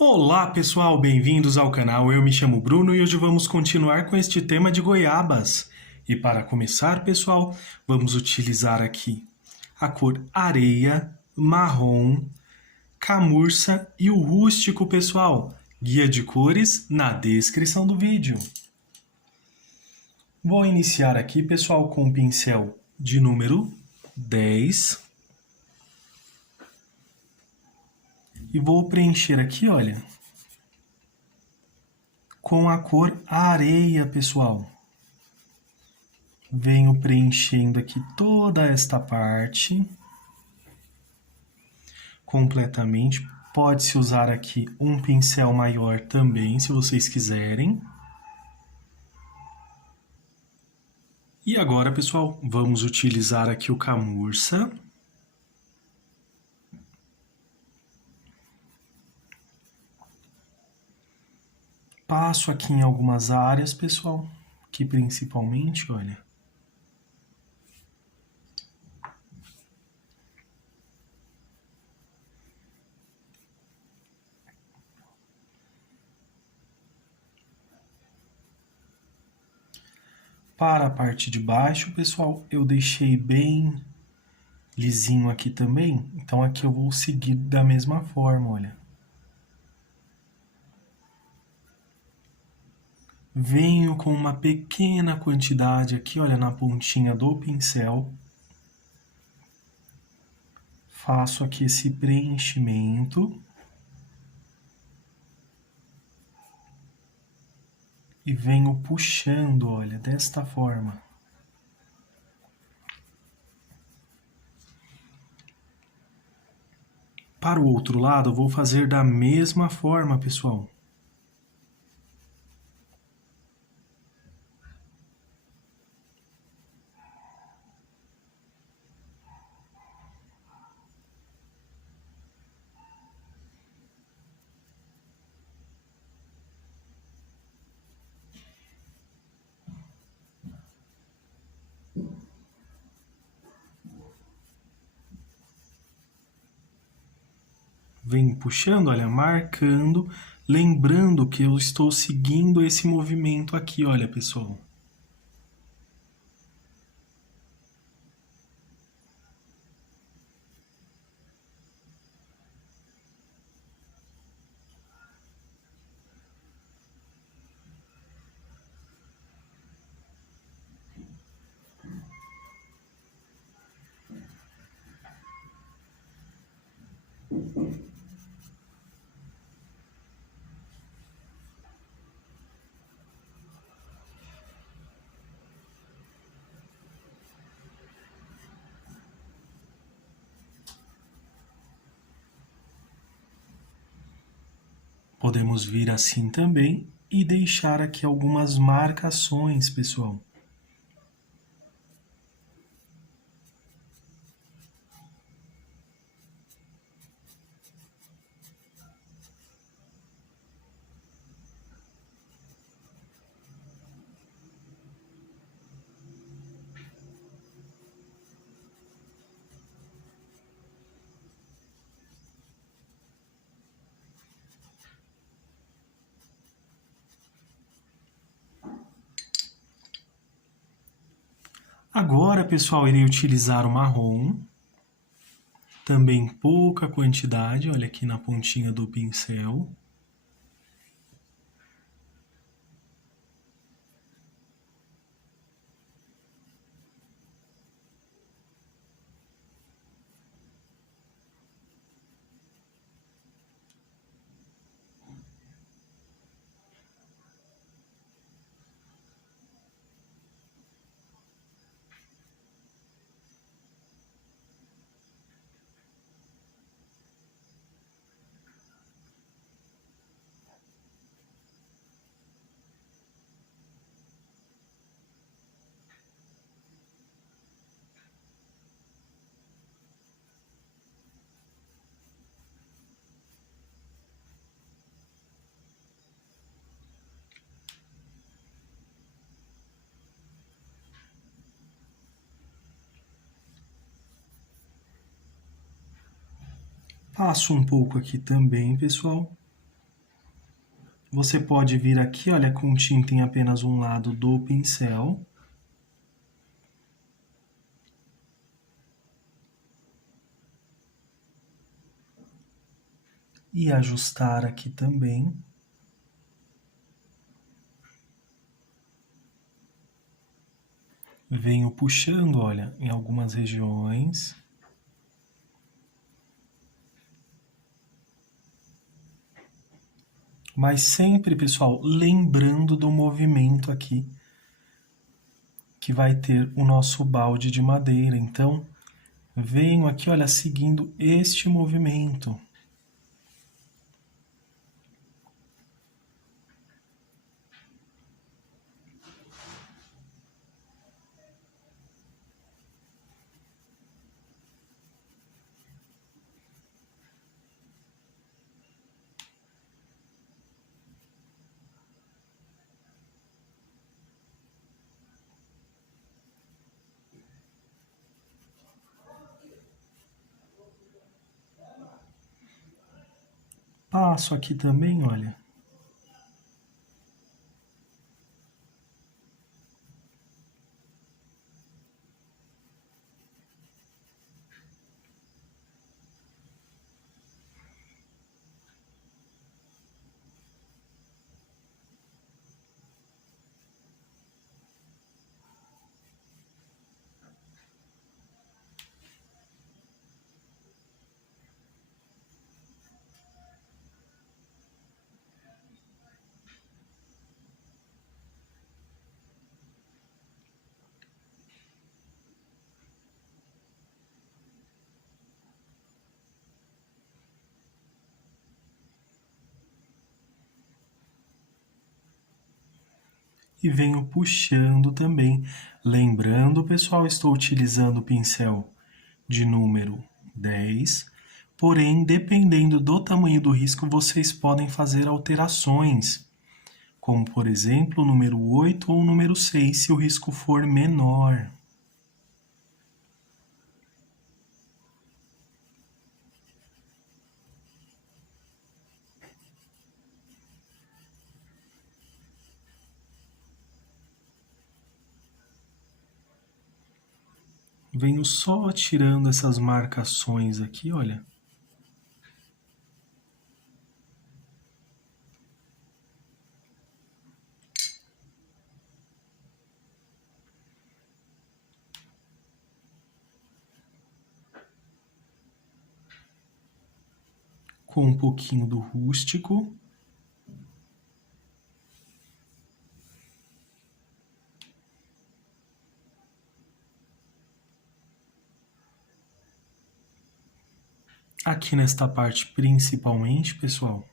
Olá pessoal, bem-vindos ao canal. Eu me chamo Bruno e hoje vamos continuar com este tema de goiabas. E para começar, pessoal, vamos utilizar aqui a cor areia, marrom, camurça e o rústico, pessoal. Guia de cores na descrição do vídeo. Vou iniciar aqui, pessoal, com o pincel de número 10. E vou preencher aqui, olha, com a cor areia, pessoal. Venho preenchendo aqui toda esta parte completamente. Pode-se usar aqui um pincel maior também, se vocês quiserem. E agora, pessoal, vamos utilizar aqui o camurça. Passo aqui em algumas áreas, pessoal, aqui principalmente, olha. Para a parte de baixo, pessoal, eu deixei bem lisinho aqui também. Então aqui eu vou seguir da mesma forma, olha. Venho com uma pequena quantidade aqui, olha, na pontinha do pincel. Faço aqui esse preenchimento. E venho puxando, olha, desta forma. Para o outro lado, eu vou fazer da mesma forma, pessoal. Venho puxando, olha, marcando, lembrando que eu estou seguindo esse movimento aqui, olha, pessoal. Podemos vir assim também e deixar aqui algumas marcações, pessoal. Agora, pessoal, irei utilizar o marrom. Também pouca quantidade, olha aqui na pontinha do pincel. Passo um pouco aqui também, pessoal. Você pode vir aqui, olha, com tinta em apenas um lado do pincel. E ajustar aqui também. Venho puxando, olha, em algumas regiões. Mas sempre, pessoal, lembrando do movimento aqui, que vai ter o nosso balde de madeira. Então, venho aqui, olha, seguindo este movimento. Passo aqui também, olha. E venho puxando também. Lembrando, pessoal, estou utilizando o pincel de número 10, porém, dependendo do tamanho do risco, vocês podem fazer alterações, como, por exemplo, o número 8 ou o número 6, se o risco for menor. Venho só tirando essas marcações aqui, olha. Com um pouquinho do rústico. Aqui nesta parte principalmente, pessoal.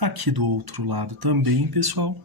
Aqui do outro lado também, pessoal.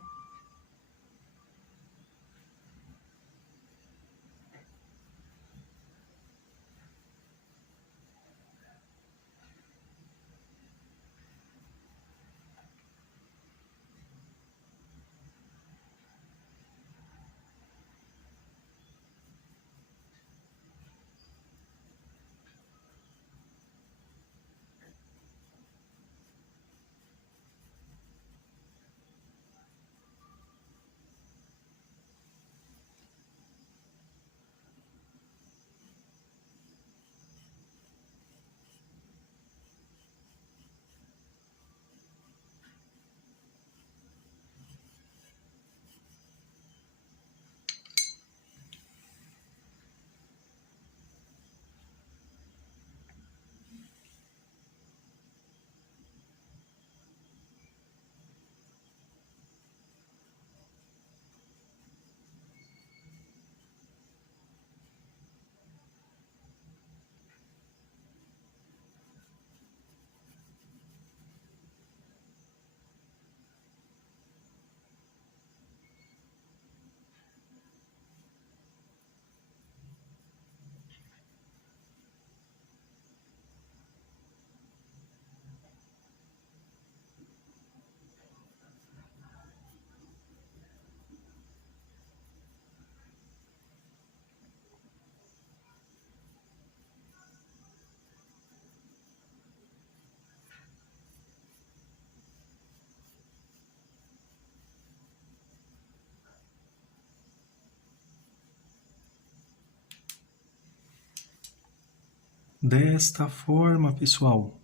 Desta forma, pessoal,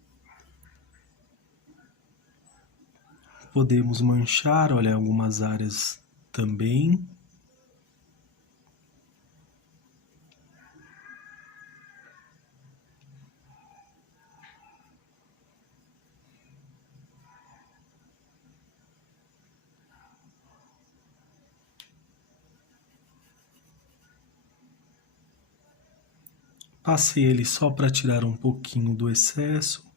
podemos manchar, olha, algumas áreas também. Passei ele só para tirar um pouquinho do excesso.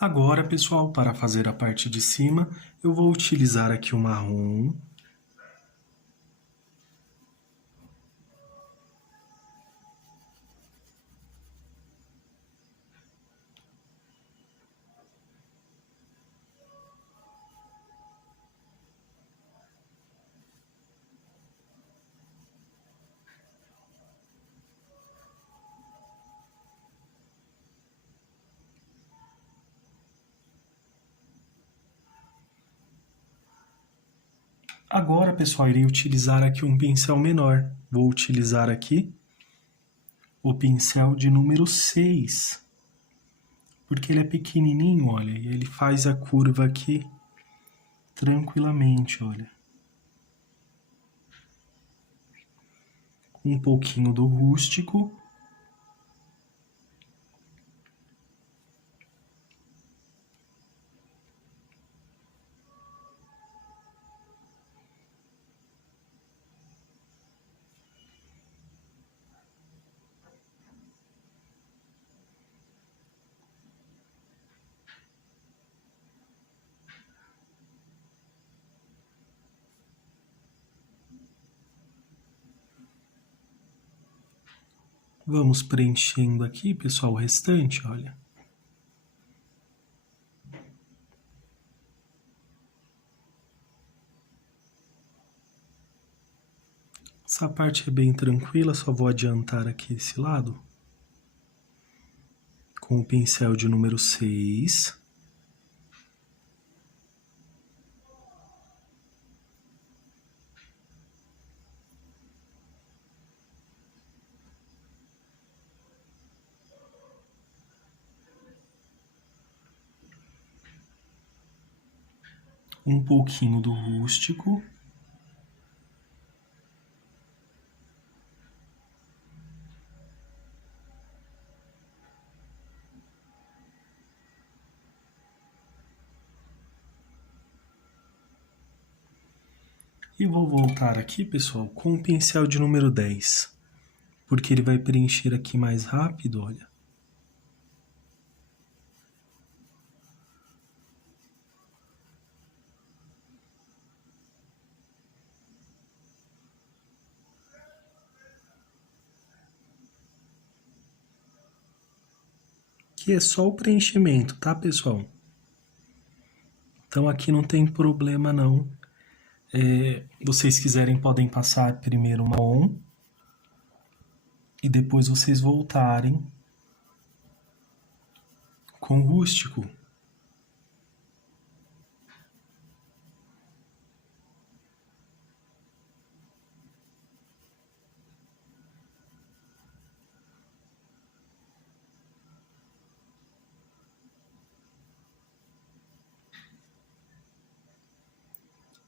Agora, pessoal, para fazer a parte de cima, eu vou utilizar aqui o marrom. Agora, pessoal, irei utilizar aqui um pincel menor. Vou utilizar aqui o pincel de número 6, porque ele é pequenininho, olha, e ele faz a curva aqui tranquilamente, olha. Um pouquinho do rústico. Vamos preenchendo aqui, pessoal, o restante, olha. Essa parte é bem tranquila, só vou adiantar aqui esse lado. Com o pincel de número 6. Um pouquinho do rústico. E vou voltar aqui, pessoal, com o pincel de número 10, porque ele vai preencher aqui mais rápido, olha. Que é só o preenchimento, tá, pessoal? Então aqui não tem problema não. Vocês quiserem podem passar primeiro o marrom e depois vocês voltarem com o rústico.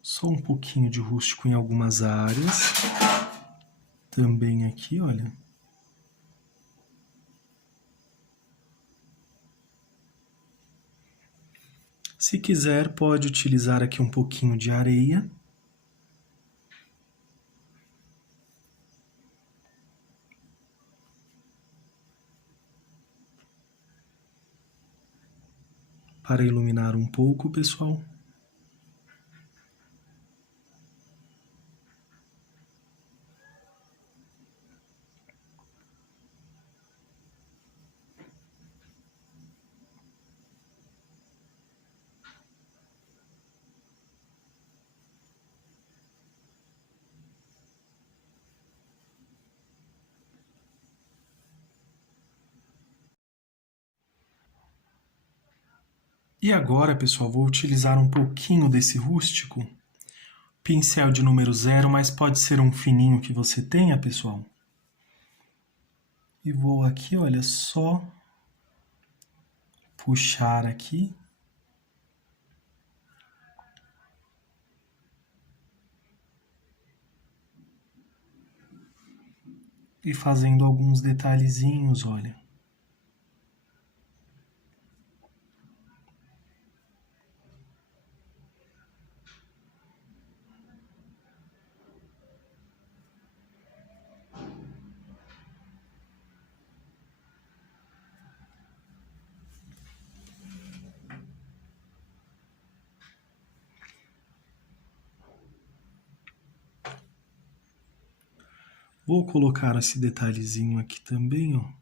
Só um pouquinho de rústico em algumas áreas. Também aqui, olha. Se quiser, pode utilizar aqui um pouquinho de areia. Para iluminar um pouco, pessoal. E agora, pessoal, vou utilizar um pouquinho desse rústico, pincel de número 0, mas pode ser um fininho que você tenha, pessoal. E vou aqui, olha, só puxar aqui. E fazendo alguns detalhezinhos, olha. Vou colocar esse detalhezinho aqui também, ó.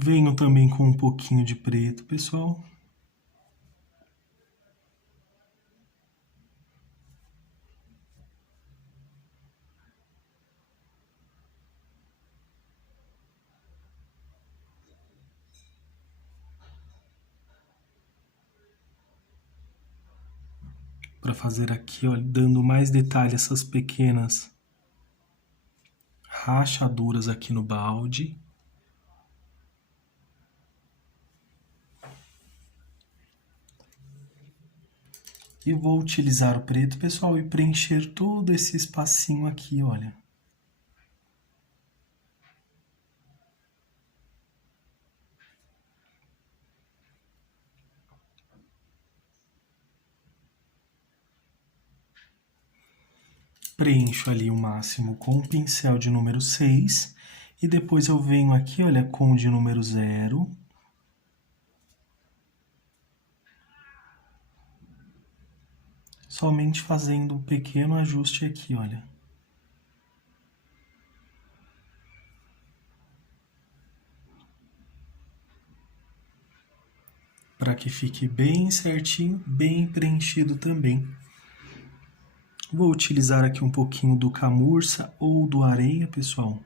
Venho também com um pouquinho de preto, pessoal. Para fazer aqui, ó, dando mais detalhe essas pequenas rachaduras aqui no balde. E vou utilizar o preto, pessoal, e preencher todo esse espacinho aqui, olha. Preencho ali o máximo com o pincel de número 6 e depois eu venho aqui, olha, com o de número 0. Somente fazendo um pequeno ajuste aqui, olha. Para que fique bem certinho, bem preenchido também. Vou utilizar aqui um pouquinho do camurça ou do areia, pessoal.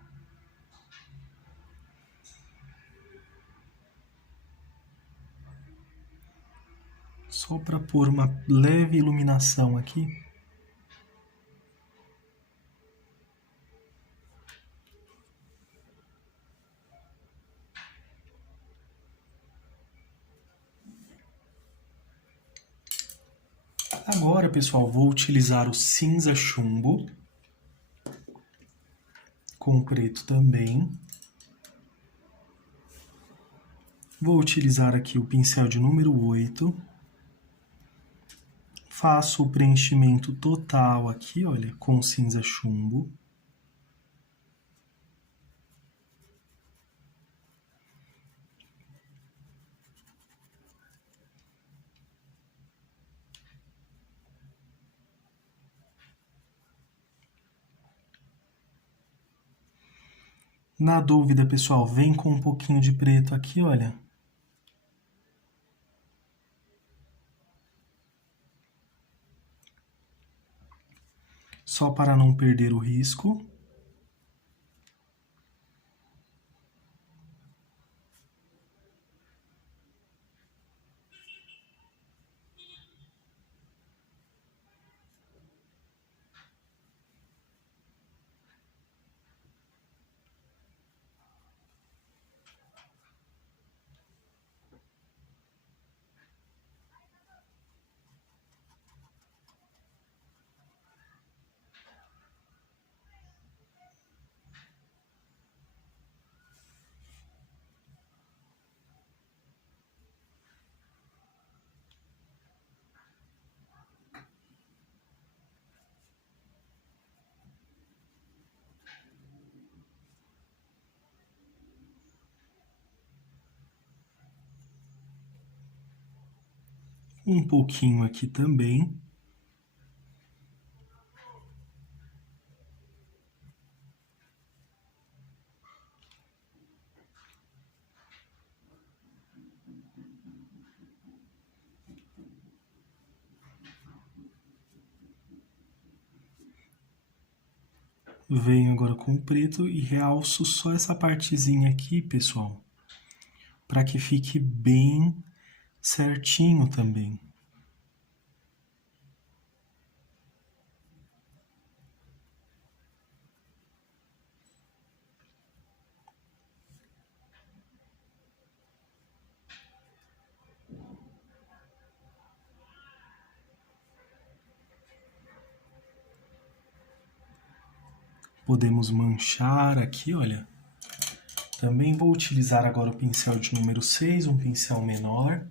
Só para pôr uma leve iluminação aqui. Agora, pessoal, vou utilizar o cinza chumbo, com preto também. Vou utilizar aqui o pincel de número 8. Faço o preenchimento total aqui, olha, com o cinza chumbo. Na dúvida, pessoal, vem com um pouquinho de preto aqui, olha. Só para não perder o risco. Um pouquinho aqui também. Venho agora com o preto e realço só essa partezinha aqui, pessoal, para que fique bem certinho também. Podemos manchar aqui, olha. Também vou utilizar agora o pincel de número 6, um pincel menor.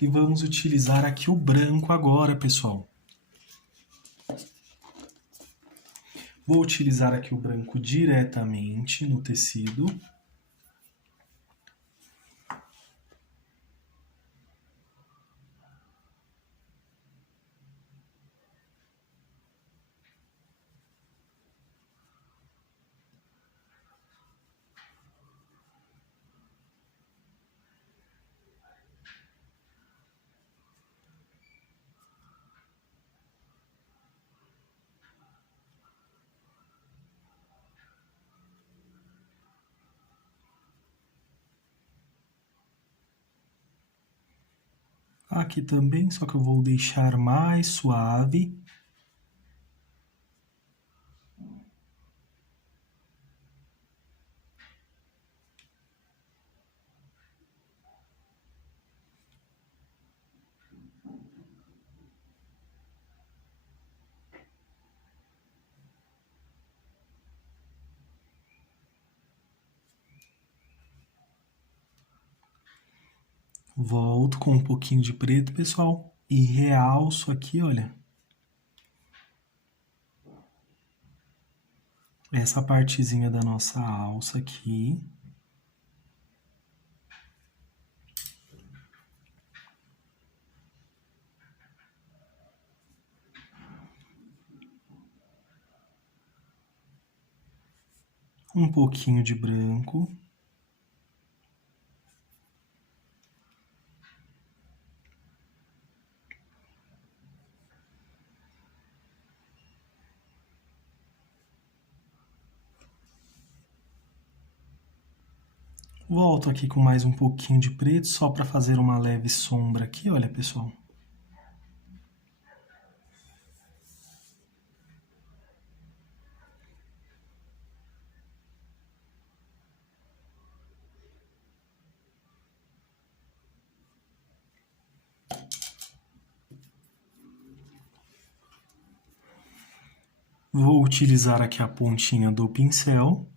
E vamos utilizar aqui o branco agora, pessoal. Vou utilizar aqui o branco diretamente no tecido. Aqui também, só que eu vou deixar mais suave. Volto com um pouquinho de preto, pessoal, e realço aqui, olha. Essa partezinha da nossa alça aqui. Um pouquinho de branco. Volto aqui com mais um pouquinho de preto, só para fazer uma leve sombra aqui, olha, pessoal. Vou utilizar aqui a pontinha do pincel.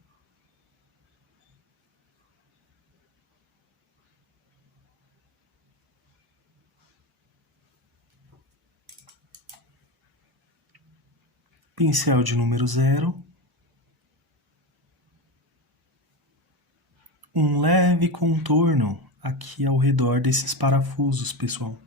Pincel de número 0. Um leve contorno aqui ao redor desses parafusos, pessoal.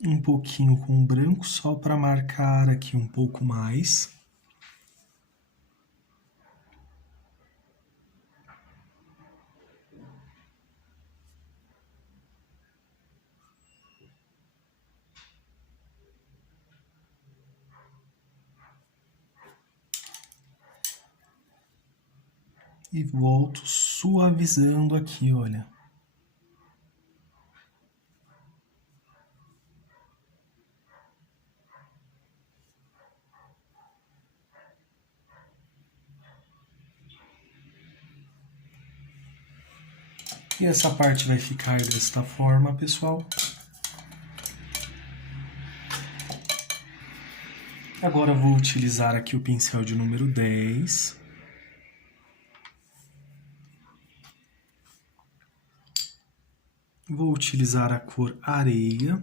Um pouquinho com branco, só para marcar aqui um pouco mais. E volto suavizando aqui, olha. E essa parte vai ficar desta forma, pessoal. Agora vou utilizar aqui o pincel de número 10. Vou utilizar a cor areia.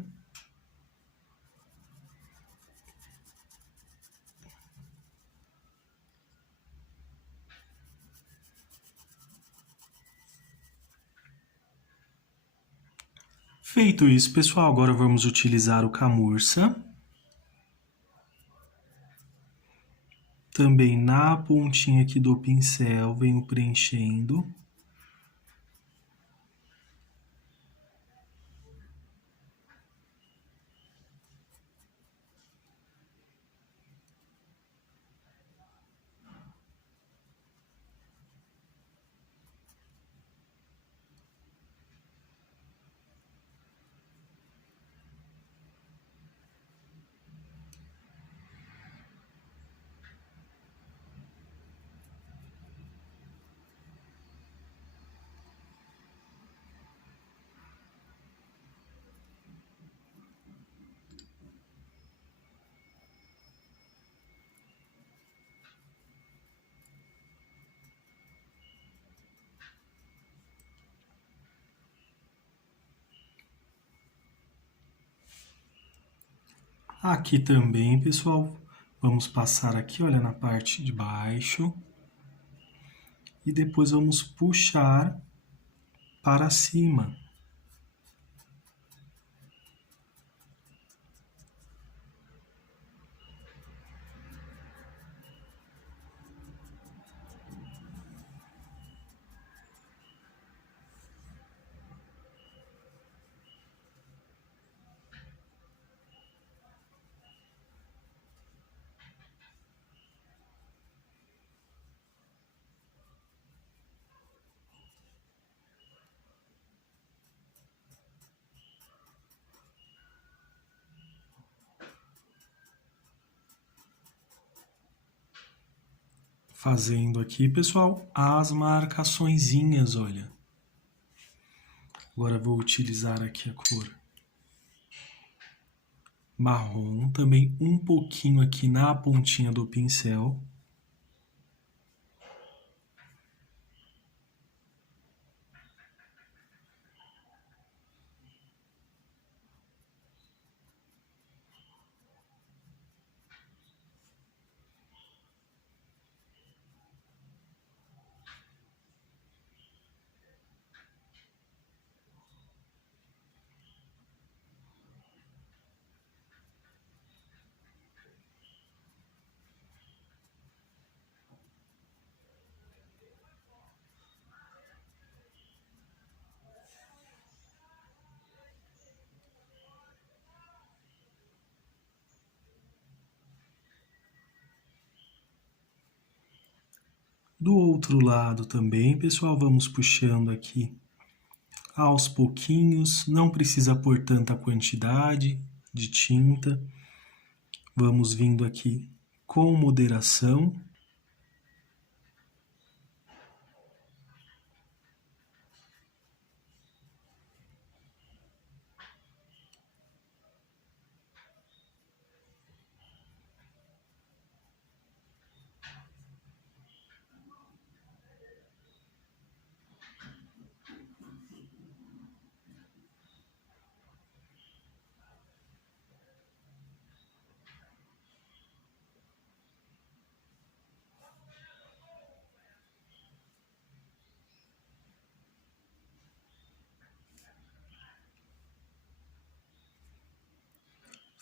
Feito isso, pessoal, agora vamos utilizar o camurça. Também na pontinha aqui do pincel, venho preenchendo. Aqui também, pessoal, vamos passar aqui, olha, na parte de baixo. E depois vamos puxar para cima. Fazendo aqui, pessoal, as marcaçõezinhas, olha. Agora vou utilizar aqui a cor marrom, também um pouquinho aqui na pontinha do pincel. Do outro lado também, pessoal, vamos puxando aqui aos pouquinhos, não precisa pôr tanta quantidade de tinta. Vamos vindo aqui com moderação.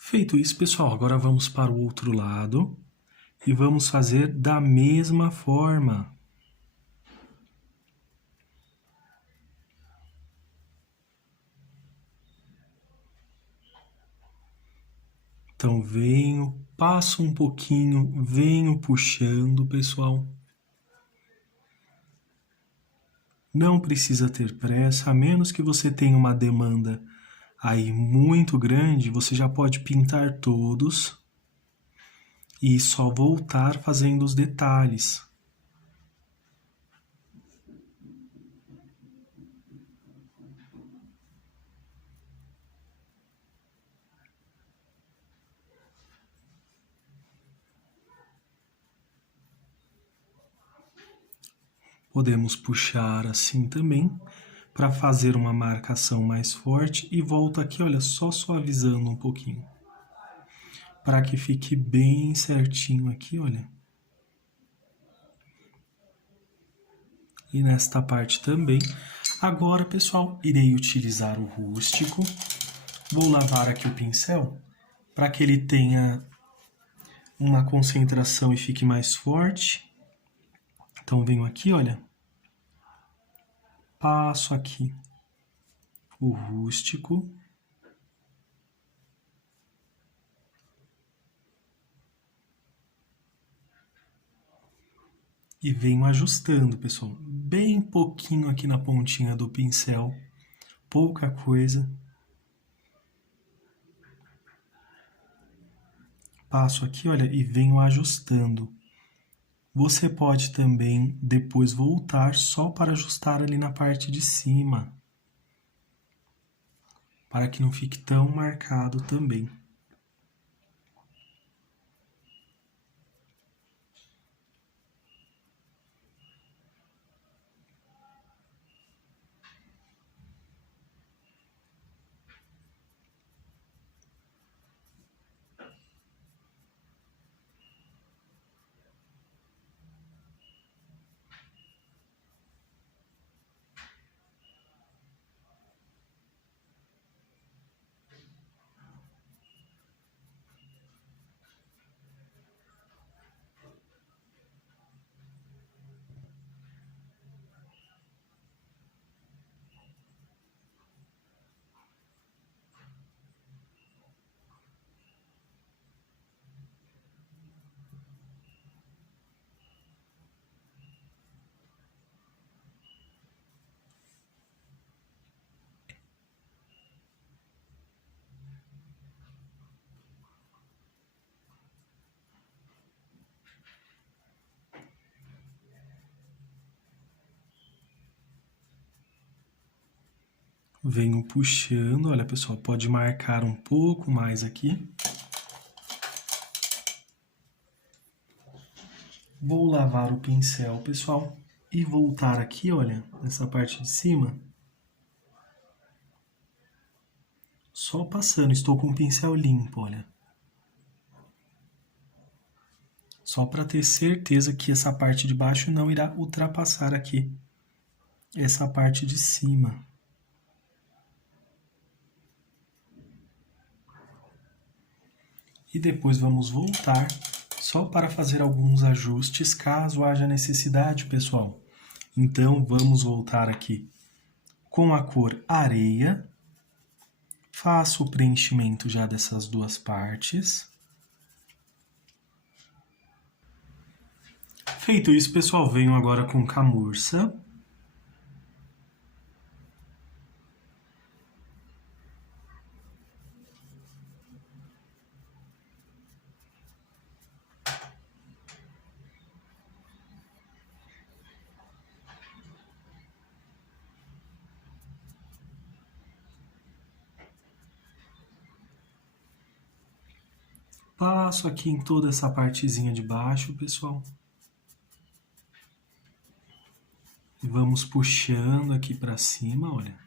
Feito isso, pessoal, agora vamos para o outro lado e vamos fazer da mesma forma. Então, venho, passo um pouquinho, venho puxando, pessoal. Não precisa ter pressa, a menos que você tenha uma demanda aí muito grande, você já pode pintar todos e só voltar fazendo os detalhes. Podemos puxar assim também, para fazer uma marcação mais forte. E volto aqui, olha, só suavizando um pouquinho. Para que fique bem certinho aqui, olha. E nesta parte também. Agora, pessoal, irei utilizar o rústico. Vou lavar aqui o pincel, para que ele tenha uma concentração e fique mais forte. Então, venho aqui, olha. Passo aqui o rústico. E venho ajustando, pessoal. Bem pouquinho aqui na pontinha do pincel. Pouca coisa. Passo aqui, olha, e venho ajustando. Você pode também depois voltar só para ajustar ali na parte de cima. Para que não fique tão marcado também. Venho puxando, olha pessoal, pode marcar um pouco mais aqui. Vou lavar o pincel, pessoal, e voltar aqui, olha, nessa parte de cima. Só passando, estou com o pincel limpo, olha. Só para ter certeza que essa parte de baixo não irá ultrapassar aqui essa parte de cima. E depois vamos voltar só para fazer alguns ajustes, caso haja necessidade, pessoal. Então, vamos voltar aqui com a cor areia. Faço o preenchimento já dessas duas partes. Feito isso, pessoal, venho agora com camurça. Passo aqui em toda essa partezinha de baixo, pessoal. E vamos puxando aqui para cima, olha.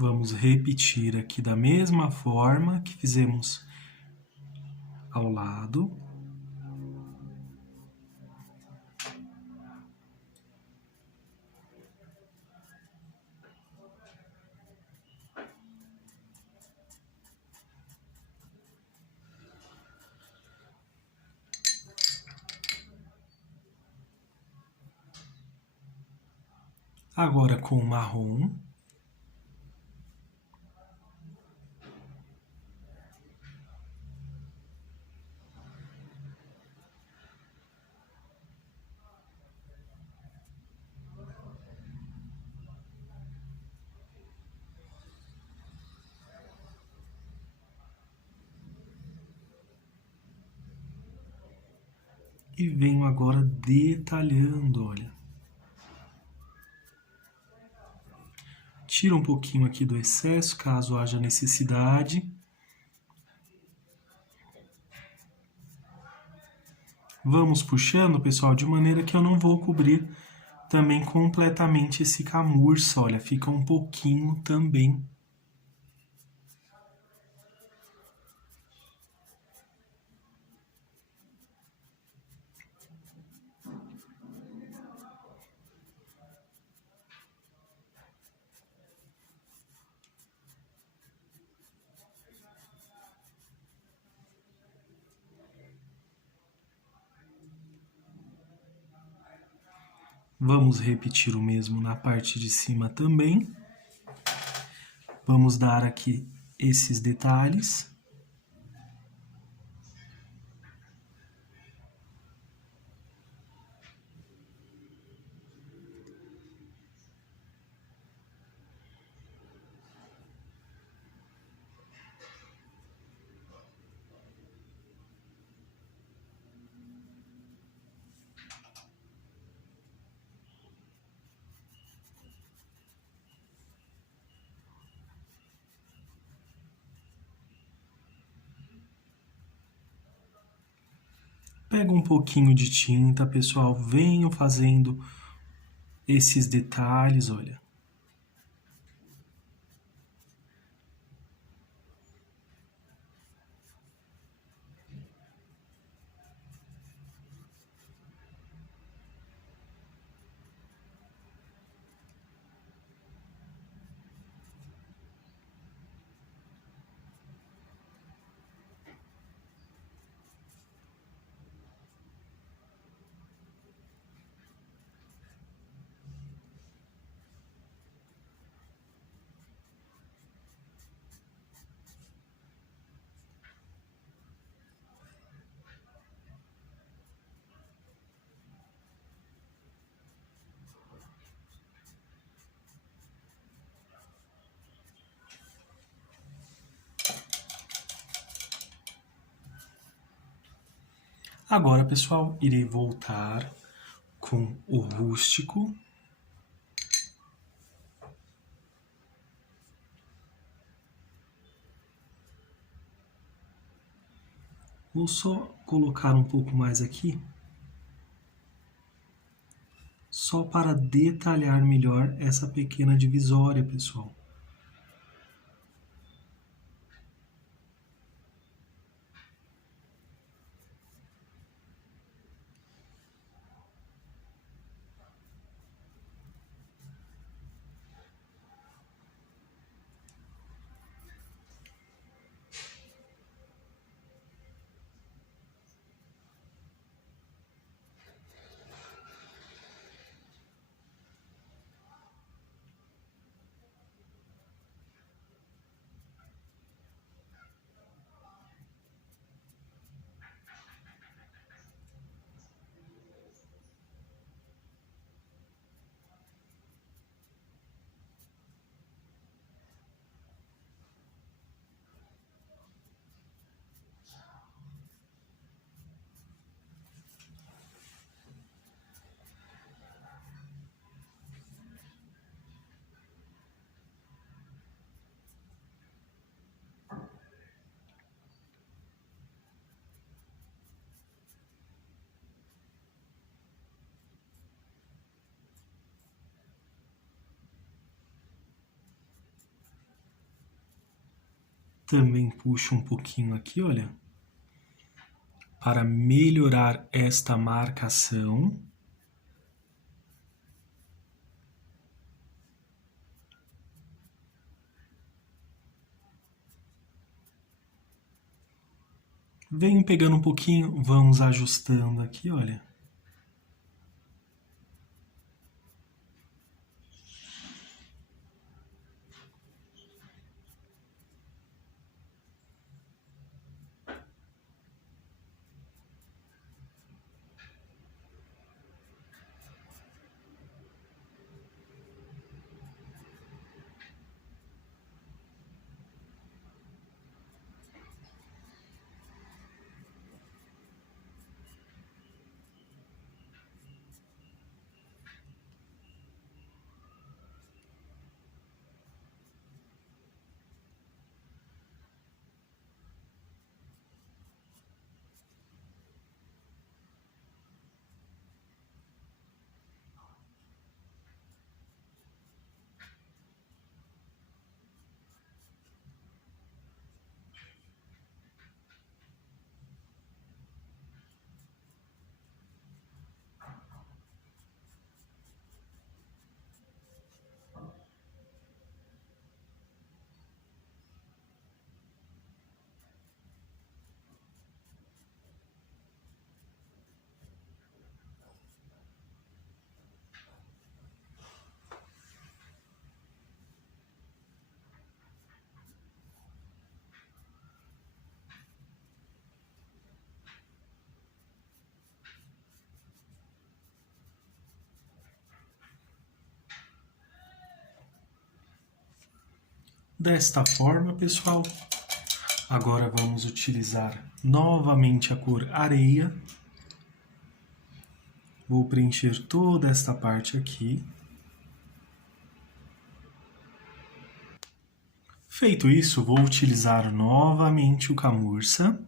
Vamos repetir aqui da mesma forma que fizemos ao lado. Agora com o marrom. E venho agora detalhando, olha. Tira um pouquinho aqui do excesso, caso haja necessidade. Vamos puxando, pessoal, de maneira que eu não vou cobrir também completamente esse camurça, olha, fica um pouquinho também. Vamos repetir o mesmo na parte de cima também. Vamos dar aqui esses detalhes. Pega um pouquinho de tinta, pessoal, venho fazendo esses detalhes, olha. Agora, pessoal, irei voltar com o rústico. Vou só colocar um pouco mais aqui, só para detalhar melhor essa pequena divisória, pessoal. Também puxo um pouquinho aqui, olha, para melhorar esta marcação. Venho pegando um pouquinho, vamos ajustando aqui, olha. Desta forma, pessoal, agora vamos utilizar novamente a cor areia. Vou preencher toda esta parte aqui. Feito isso, vou utilizar novamente o camurça.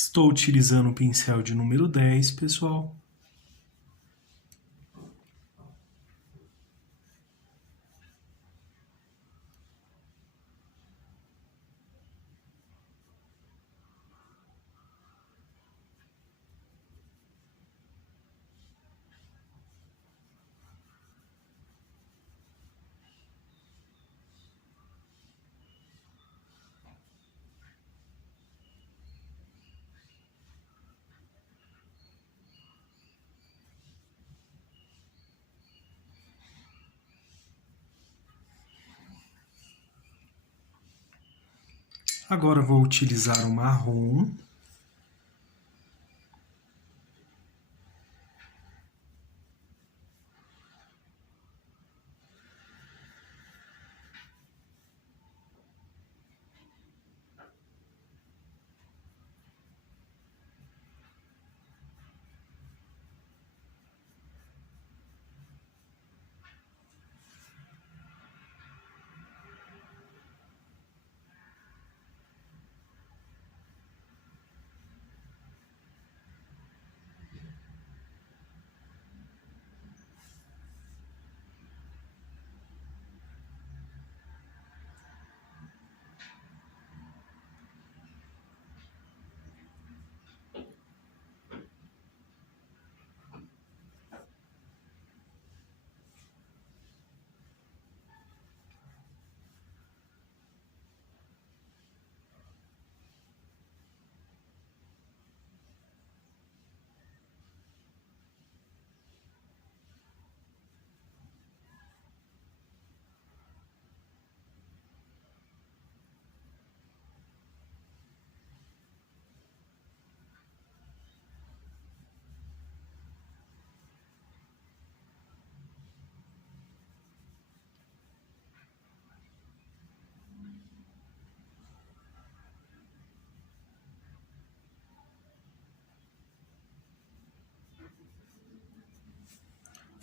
Estou utilizando o pincel de número 10, pessoal. Agora vou utilizar o marrom.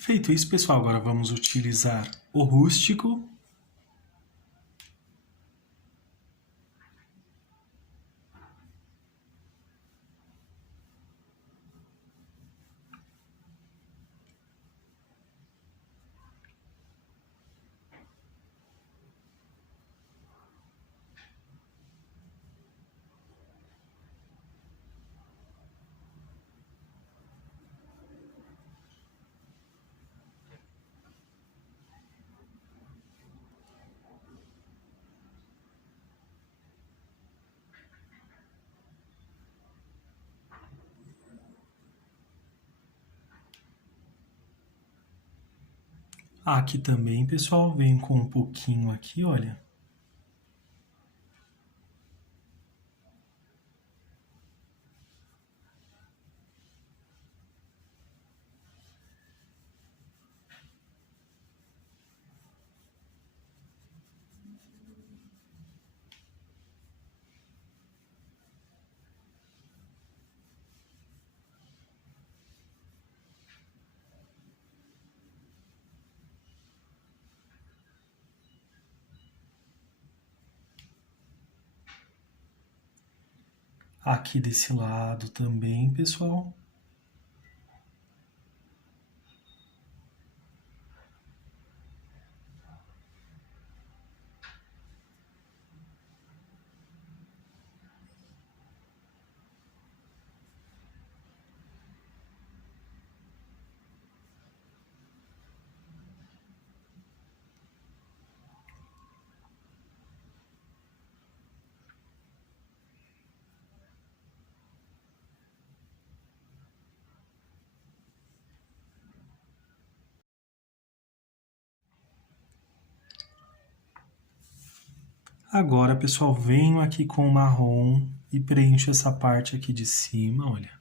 Feito isso, pessoal, agora vamos utilizar o rústico. Aqui também, pessoal, venho com um pouquinho aqui, olha. Aqui desse lado também, pessoal. Agora, pessoal, venho aqui com o marrom e preencho essa parte aqui de cima, olha.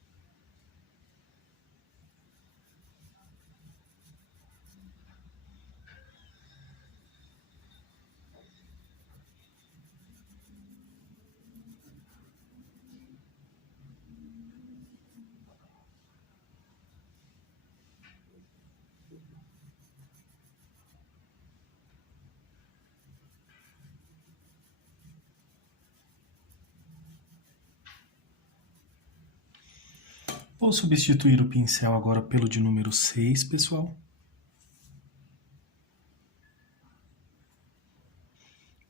Vou substituir o pincel agora pelo de número 6, pessoal.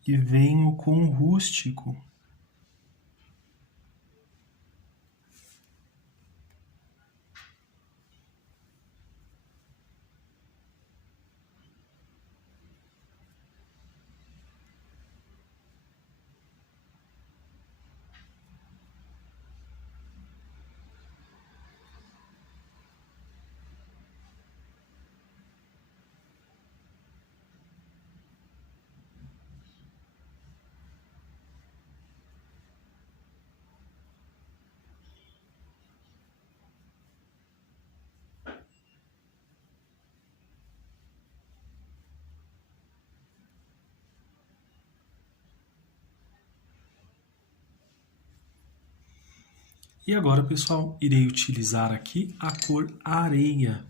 E venho com o rústico. E agora, pessoal, irei utilizar aqui a cor areia.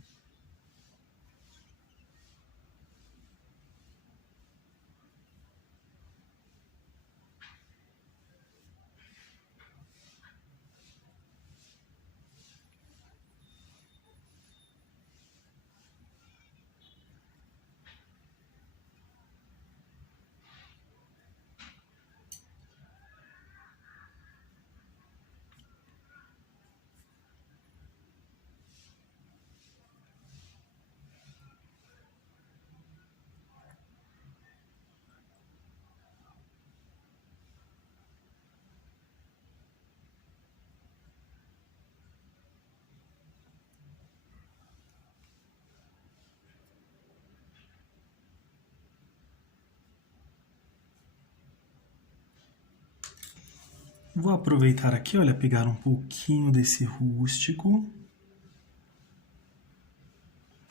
Vou aproveitar aqui, olha, pegar um pouquinho desse rústico.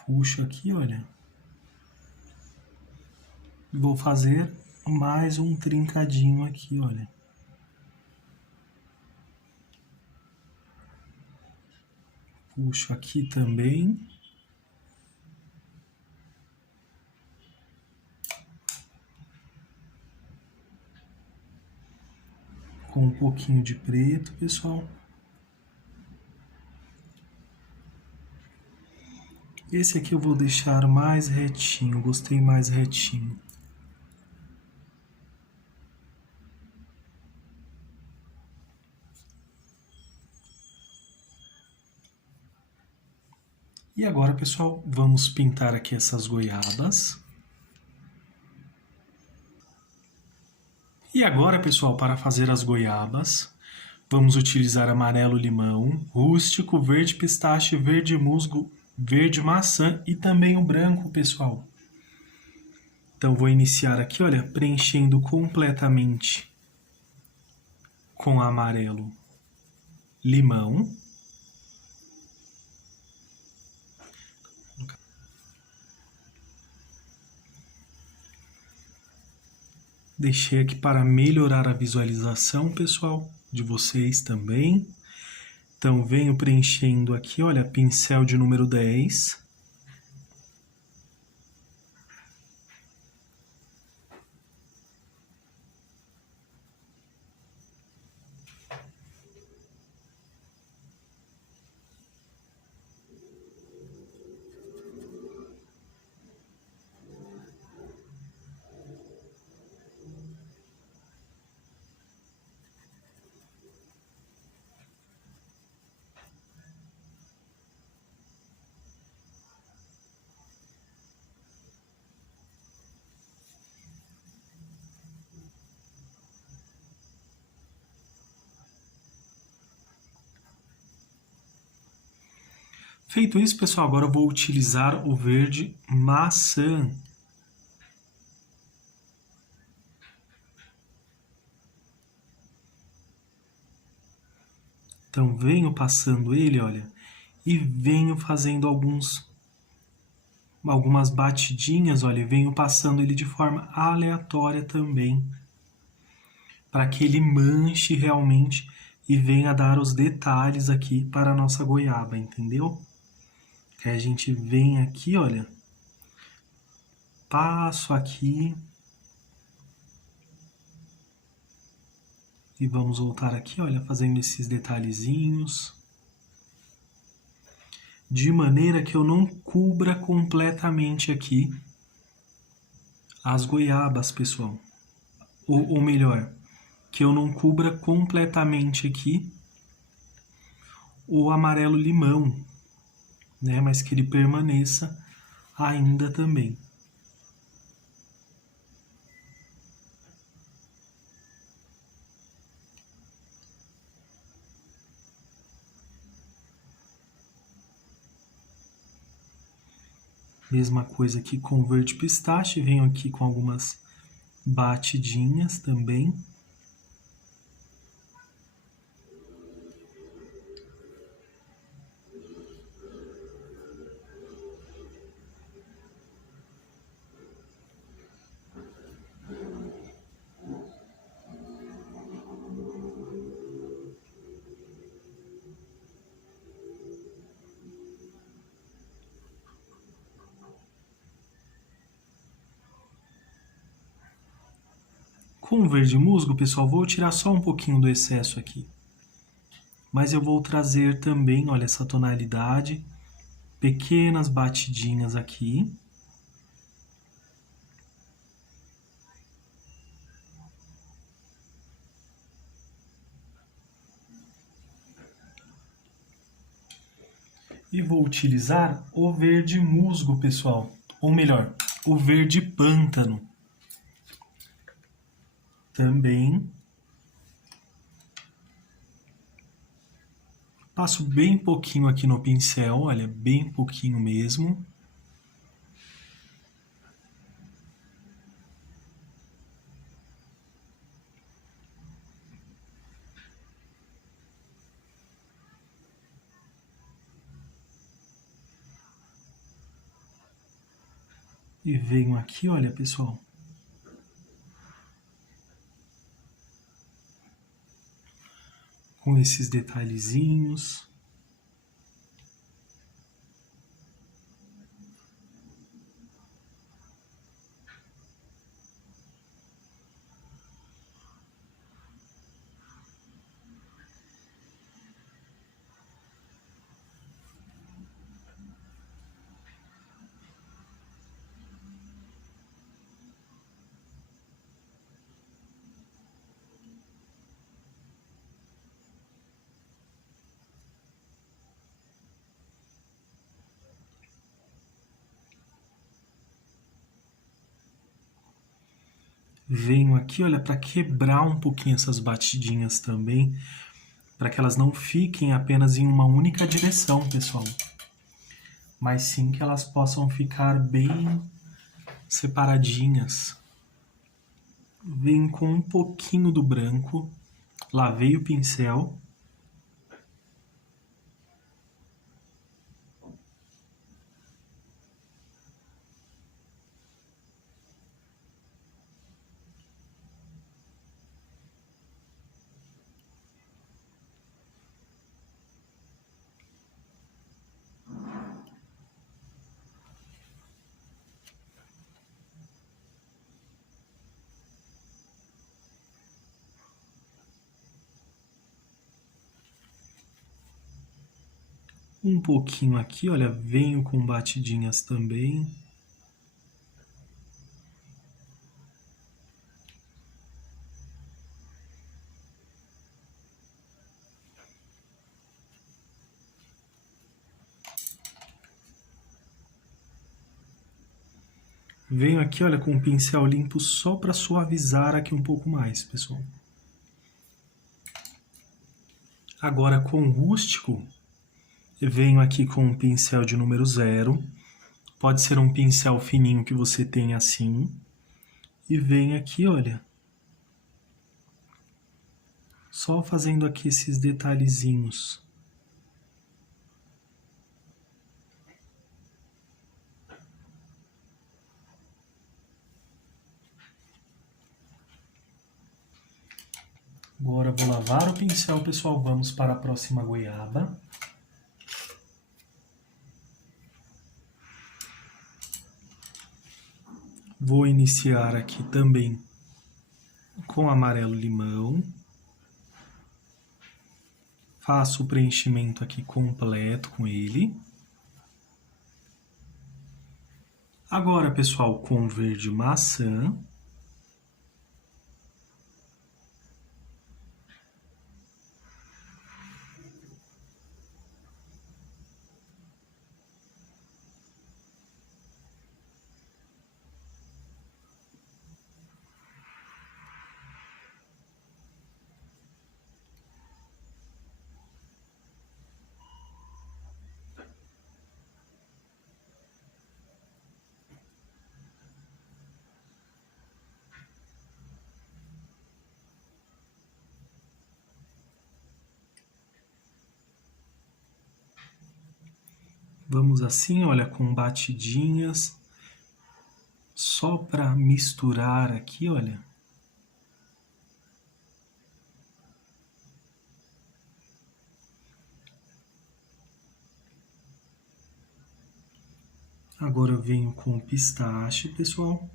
Puxo aqui, olha. Vou fazer mais um trincadinho aqui, olha. Puxo aqui também. Com um pouquinho de preto, pessoal. Esse aqui eu vou deixar mais retinho, gostei mais retinho. E agora, pessoal, vamos pintar aqui essas goiabas. E agora, pessoal, para fazer as goiabas, vamos utilizar amarelo limão, rústico, verde pistache, verde musgo, verde maçã e também o branco, pessoal. Então, vou iniciar aqui, olha, preenchendo completamente com amarelo limão. Deixei aqui para melhorar a visualização, pessoal, de vocês também. Então, venho preenchendo aqui, olha, pincel de número 10. Feito isso, pessoal, agora eu vou utilizar o verde maçã. Então venho passando ele, olha, e venho fazendo algumas batidinhas, olha, e venho passando ele de forma aleatória também, para que ele manche realmente e venha dar os detalhes aqui para a nossa goiaba, entendeu? Que a gente vem aqui, olha, passo aqui e vamos voltar aqui, olha, fazendo esses detalhezinhos, de maneira que eu não cubra completamente aqui as goiabas, pessoal. Ou melhor, que eu não cubra completamente aqui o amarelo limão, né? Mas que ele permaneça ainda também. Mesma coisa aqui com o verde pistache, venho aqui com algumas batidinhas também. Com o verde musgo, pessoal, vou tirar só um pouquinho do excesso aqui. Mas eu vou trazer também, olha, essa tonalidade, pequenas batidinhas aqui. E vou utilizar o verde musgo, pessoal. Ou melhor, o verde pântano. Também. Passo bem pouquinho aqui no pincel, olha, bem pouquinho mesmo. E venho aqui, olha, pessoal. Com esses detalhezinhos. Venho aqui, olha, para quebrar um pouquinho essas batidinhas também, para que elas não fiquem apenas em uma única direção, pessoal. Mas sim que elas possam ficar bem separadinhas. Venho com um pouquinho do branco, lavei o pincel. Um pouquinho aqui, olha, venho com batidinhas também. Venho aqui, olha, com o pincel limpo só para suavizar aqui um pouco mais, pessoal. Agora com o rústico, eu venho aqui com um pincel de número 0. Pode ser um pincel fininho que você tem assim. E venho aqui, olha, Só fazendo aqui esses detalhezinhos. Agora vou lavar o pincel, pessoal. Vamos para a próxima goiaba. Vou iniciar aqui também com amarelo limão. Faço o preenchimento aqui completo com ele. Agora, pessoal, com verde maçã. Vamos assim, olha, com batidinhas, só para misturar aqui, olha. Agora eu venho com o pistache, pessoal.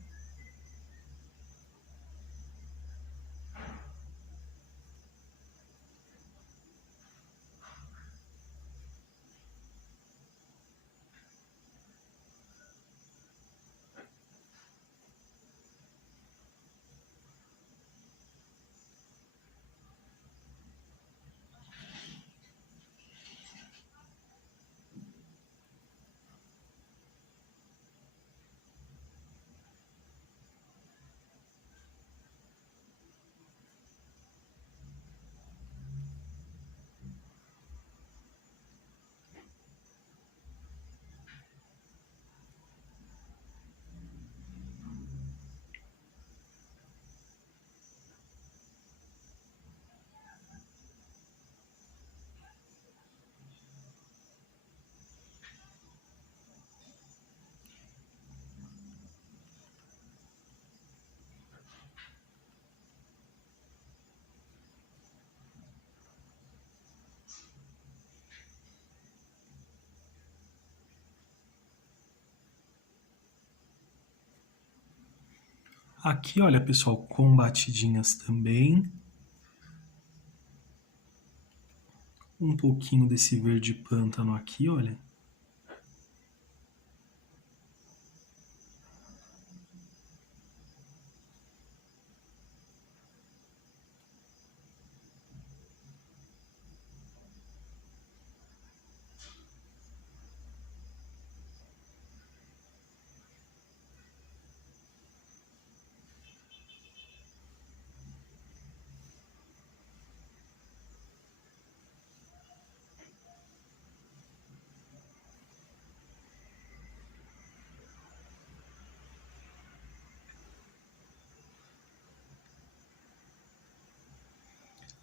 Aqui, olha, pessoal, com batidinhas também. Um pouquinho desse verde pântano aqui, olha.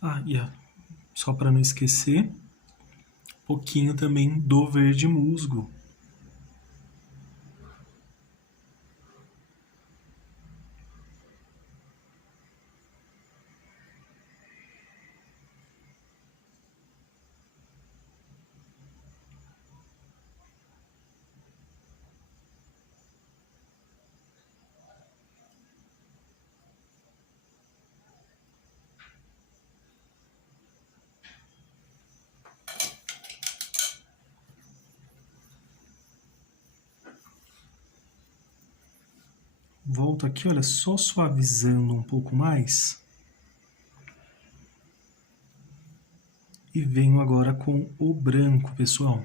Ah, só para não esquecer, um pouquinho também do verde musgo. Volto aqui, olha, só suavizando um pouco mais. E venho agora com o branco, pessoal.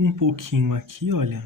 Um pouquinho aqui, olha.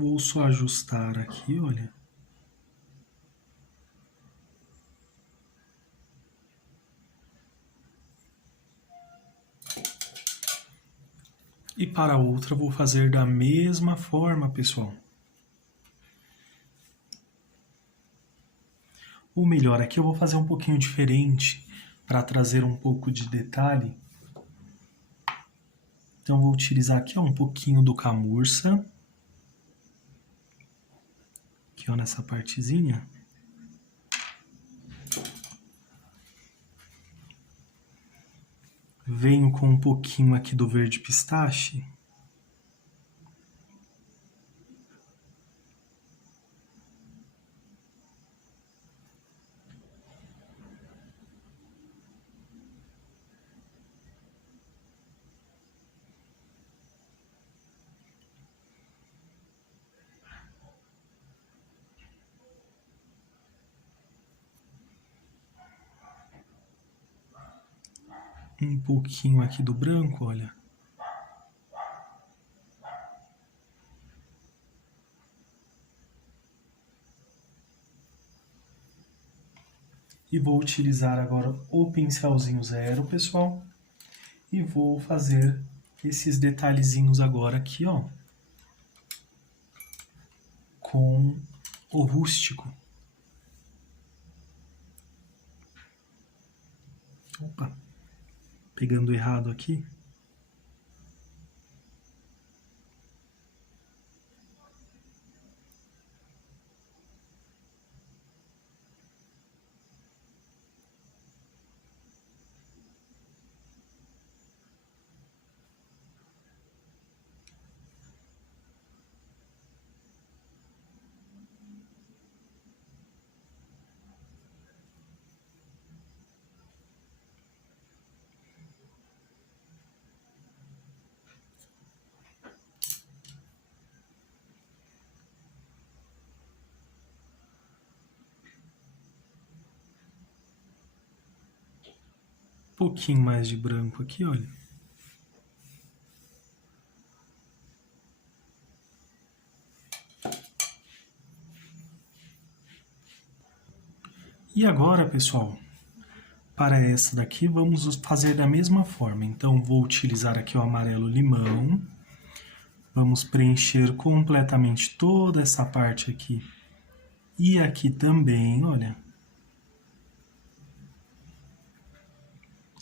Vou só ajustar aqui, olha. E para a outra vou fazer da mesma forma, pessoal. Ou melhor, aqui eu vou fazer um pouquinho diferente para trazer um pouco de detalhe. Então vou utilizar aqui ó, um pouquinho do camurça. Aqui ó, nessa partezinha. Venho com um pouquinho aqui do verde pistache. Um pouquinho aqui do branco, olha. E vou utilizar agora o pincelzinho zero, pessoal. E vou fazer esses detalhezinhos agora aqui, ó. Com o rústico. Opa, pegando errado aqui. Pouquinho mais de branco aqui, olha. E agora, pessoal, para essa daqui vamos fazer da mesma forma. Então vou utilizar aqui o amarelo limão. Vamos preencher completamente toda essa parte aqui. E aqui também, olha.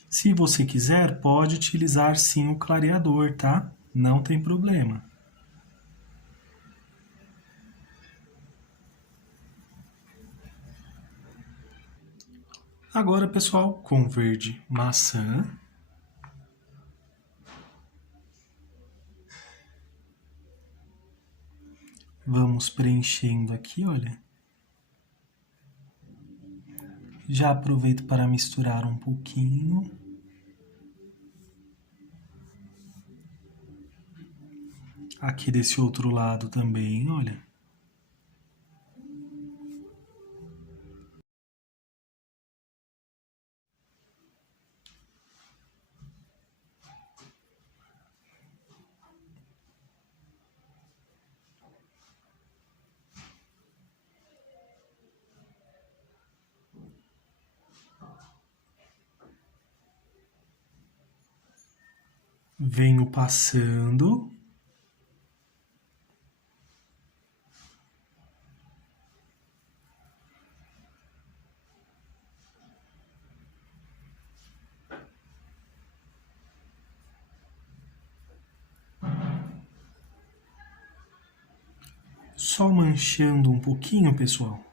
Se você quiser, pode utilizar sim o clareador, tá? Não tem problema. Agora, pessoal, com verde maçã. Vamos preenchendo aqui, olha. Já aproveito para misturar um pouquinho. Aqui desse outro lado também, olha. Venho passando. só manchando um pouquinho, pessoal.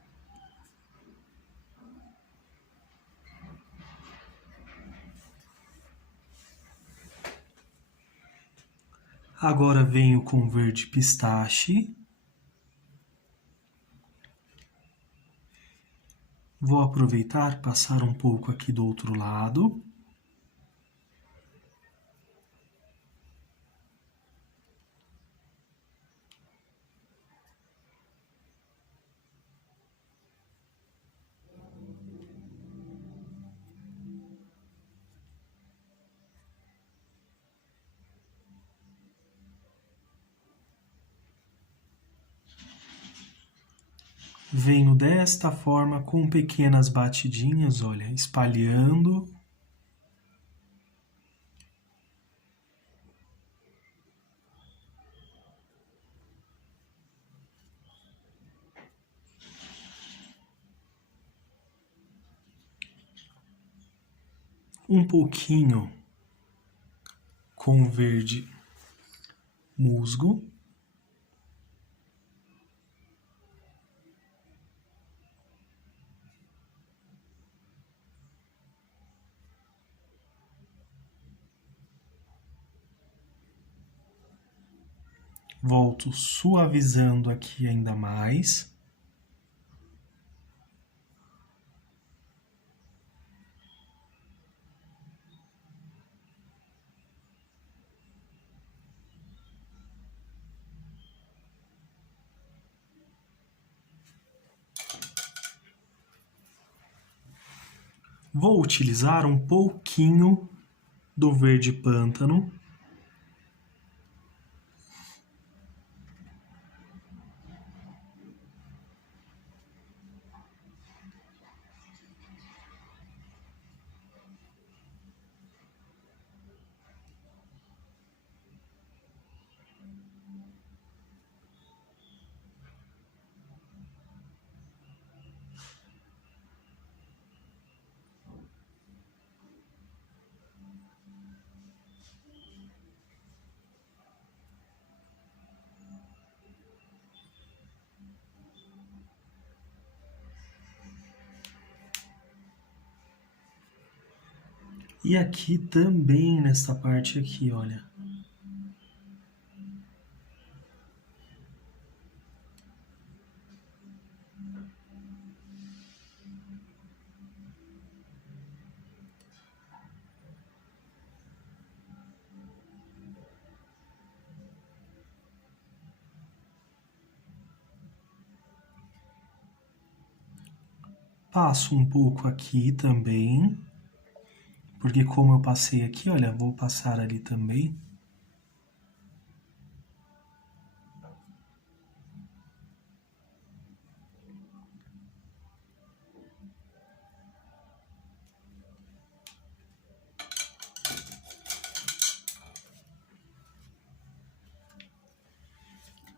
Agora venho com verde pistache. Vou aproveitar, passar um pouco aqui do outro lado. Venho desta forma com pequenas batidinhas, olha, espalhando. Um pouquinho com verde musgo. Volto suavizando aqui ainda mais. Vou utilizar um pouquinho do verde pântano. E aqui também, nessa parte aqui, olha. Passo um pouco aqui também, porque como eu passei aqui, olha, vou passar ali também.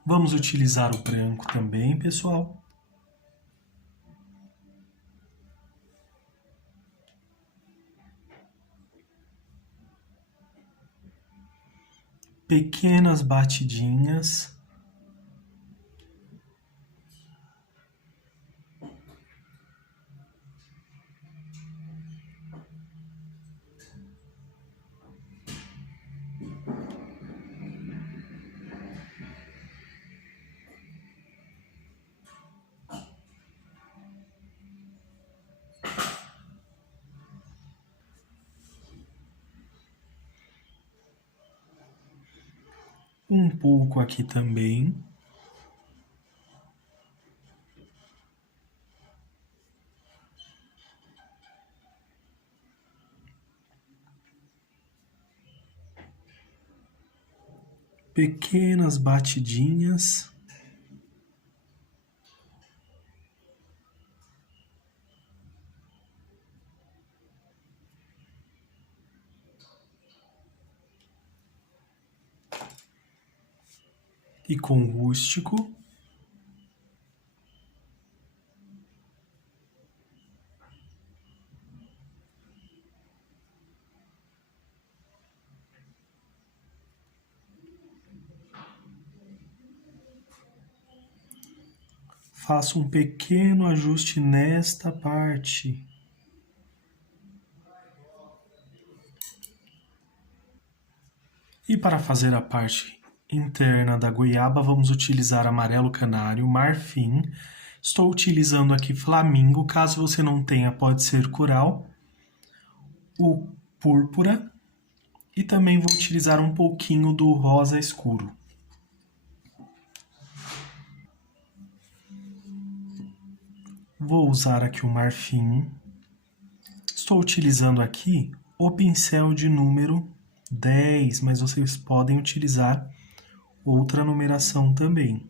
Vamos utilizar o branco também, pessoal. Pequenas batidinhas. Um pouco aqui também. Pequenas batidinhas. E com rústico. faço um pequeno ajuste nesta parte. E para fazer a parte interna da goiaba, vamos utilizar amarelo canário, marfim. Estou utilizando aqui flamingo, caso você não tenha, pode ser coral. O púrpura. E também vou utilizar um pouquinho do rosa escuro. Vou usar aqui o marfim. Estou utilizando aqui o pincel de número 10, mas vocês podem utilizar outra numeração também.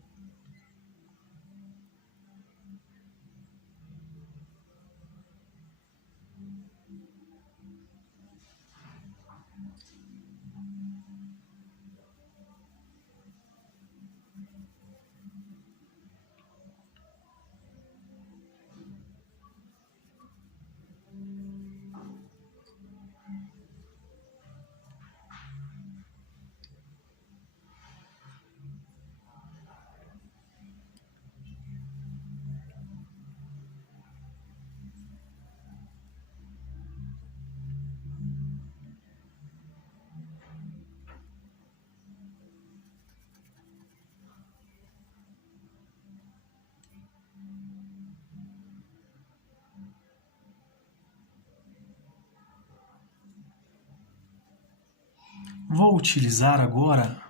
Vou utilizar agora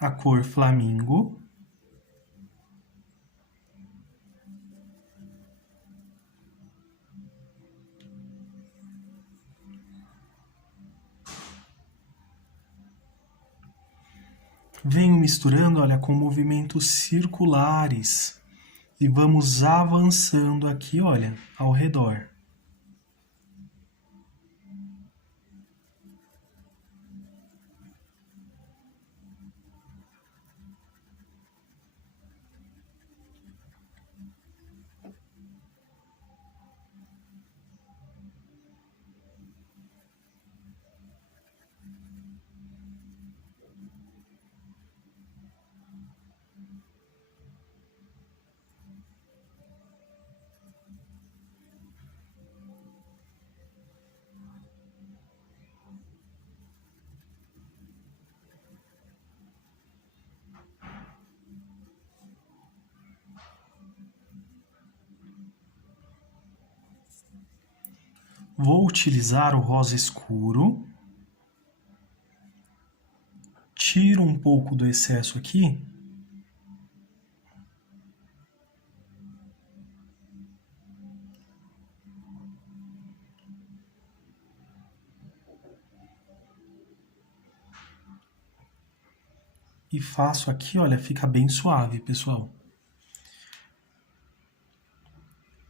a cor flamingo. Venho misturando, olha, com movimentos circulares. E vamos avançando aqui, olha, ao redor. Vou utilizar o rosa escuro. Tiro um pouco do excesso aqui. E faço aqui, olha, fica bem suave, pessoal.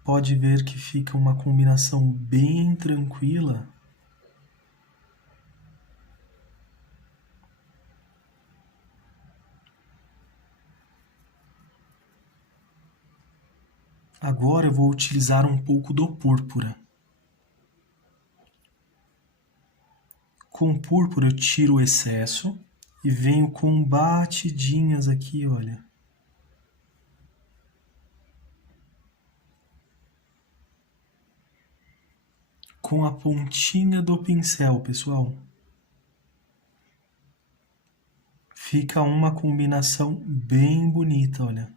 Pode ver que fica uma combinação bem tranquila. Agora eu vou utilizar um pouco do púrpura. Com púrpura eu tiro o excesso e venho com batidinhas aqui, olha. Com a pontinha do pincel, pessoal. Fica uma combinação bem bonita, olha.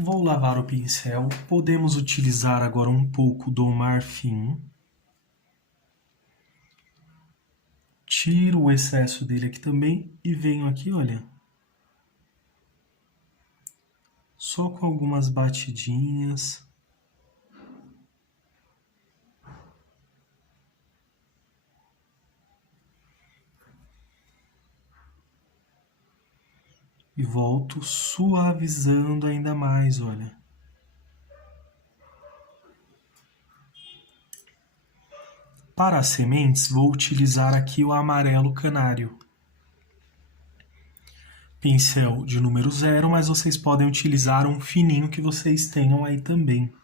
Vou lavar o pincel. Podemos utilizar agora um pouco do marfim. Tiro o excesso dele aqui também e venho aqui, olha. Só com algumas batidinhas. E volto suavizando ainda mais, olha. Para as sementes, vou utilizar aqui o amarelo canário. Pincel de número 0, mas vocês podem utilizar um fininho que vocês tenham aí também.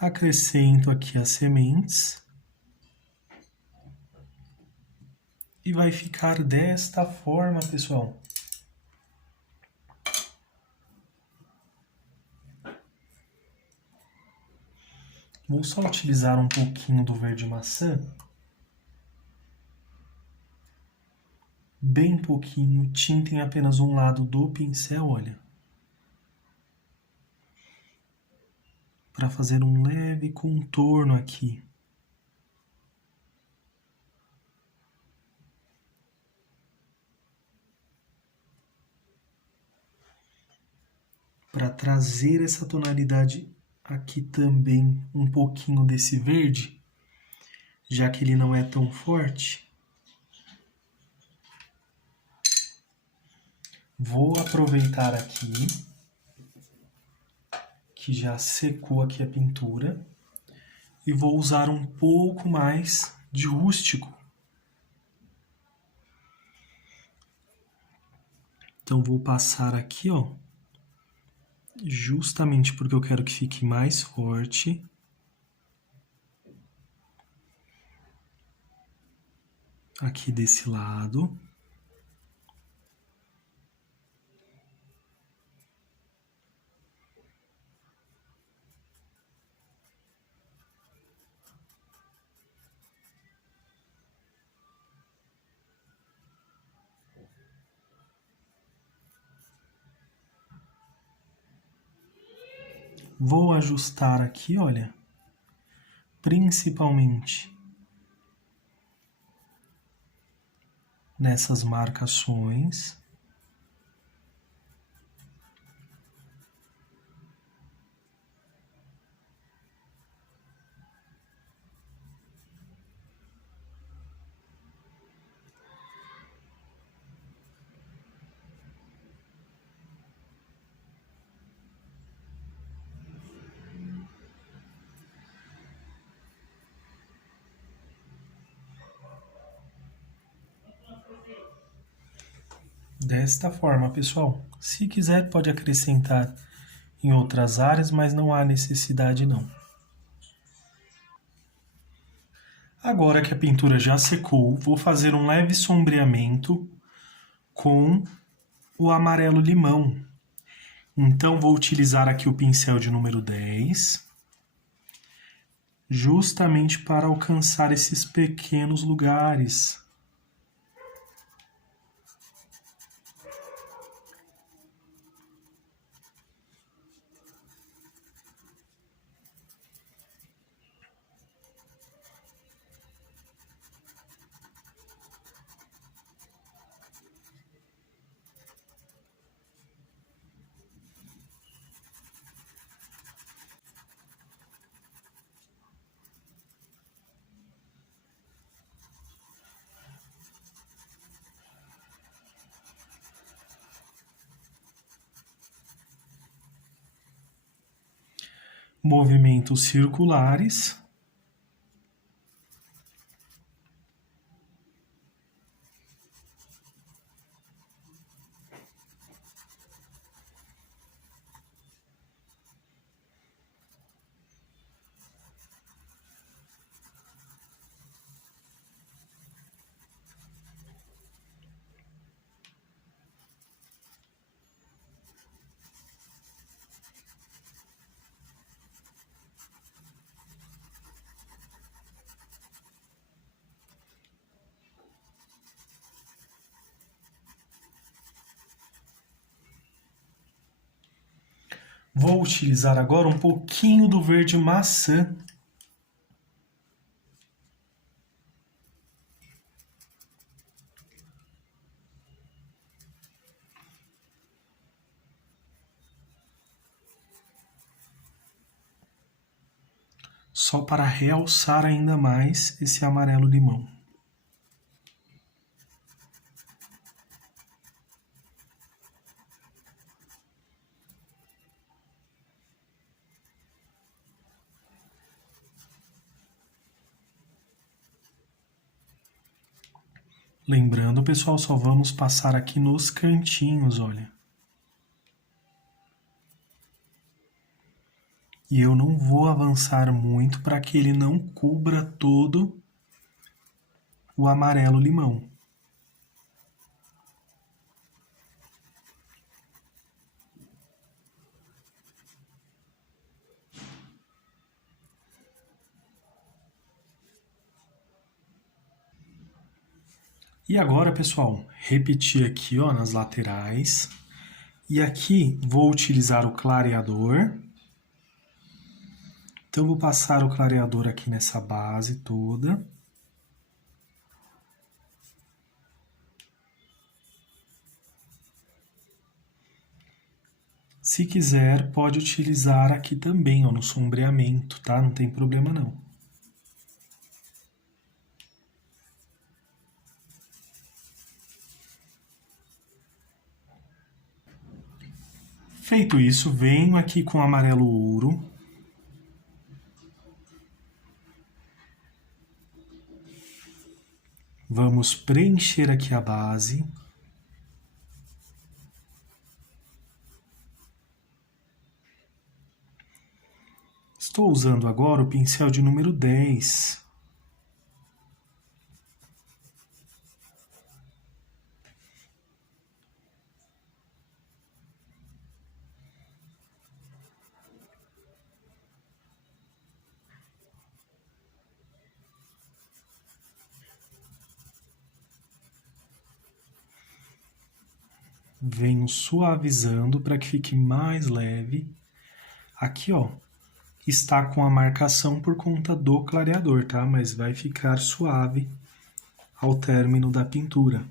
Acrescento aqui as sementes. E vai ficar desta forma, pessoal. Vou só utilizar um pouquinho do verde maçã. Bem pouquinho, tintem apenas um lado do pincel, olha. Para fazer um leve contorno aqui. Para trazer essa tonalidade aqui também, um pouquinho desse verde, já que ele não é tão forte. Vou aproveitar aqui, que já secou aqui a pintura, e vou usar um pouco mais de rústico. Então vou passar aqui, ó, justamente porque eu quero que fique mais forte. Aqui desse lado. Vou ajustar aqui, olha, principalmente nessas marcações. Desta forma, pessoal. Se quiser, pode acrescentar em outras áreas, mas não há necessidade não. Agora que a pintura já secou, vou fazer um leve sombreamento com o amarelo limão. Então, vou utilizar aqui o pincel de número 10, justamente para alcançar esses pequenos lugares. Movimentos circulares. Vou utilizar agora um pouquinho do verde maçã. Só para realçar ainda mais esse amarelo-limão. Lembrando, pessoal, só vamos passar aqui nos cantinhos, olha. E eu não vou avançar muito para que ele não cubra todo o amarelo-limão. E agora, pessoal, repetir aqui, ó, nas laterais. E aqui vou utilizar o clareador. Então, vou passar o clareador aqui nessa base toda. Se quiser, pode utilizar aqui também, ó, no sombreamento, tá? Não tem problema não. Feito isso, venho aqui com o amarelo ouro. Vamos preencher aqui a base. Estou usando agora o pincel de número 10. Venho suavizando para que fique mais leve. Aqui, ó, está com a marcação por conta do clareador, tá? Mas vai ficar suave ao término da pintura.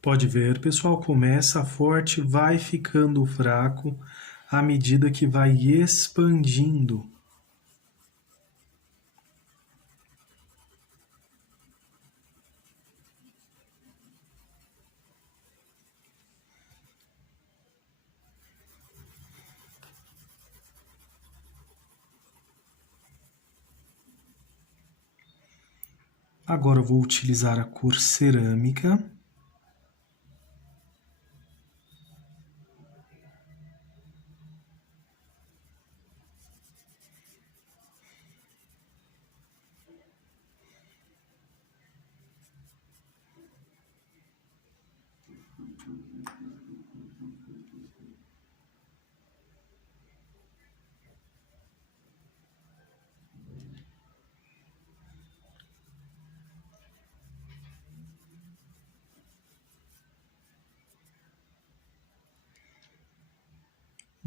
Pode ver, pessoal, começa forte, vai ficando fraco à medida que vai expandindo. Agora eu vou utilizar a cor cerâmica.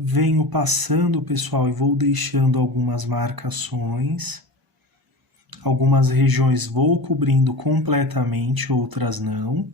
Venho passando, pessoal, e vou deixando algumas marcações. Algumas regiões vou cobrindo completamente, outras não.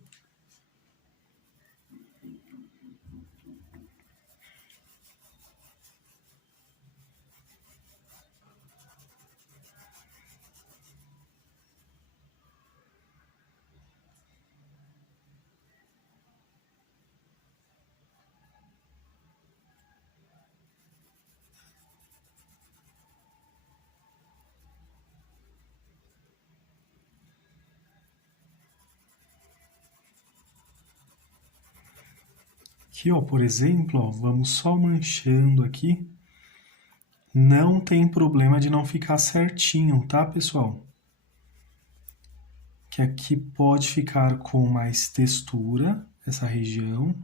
Aqui, ó, por exemplo, ó, vamos só manchando aqui. Não tem problema de não ficar certinho, tá, pessoal? Que aqui pode ficar com mais textura, essa região.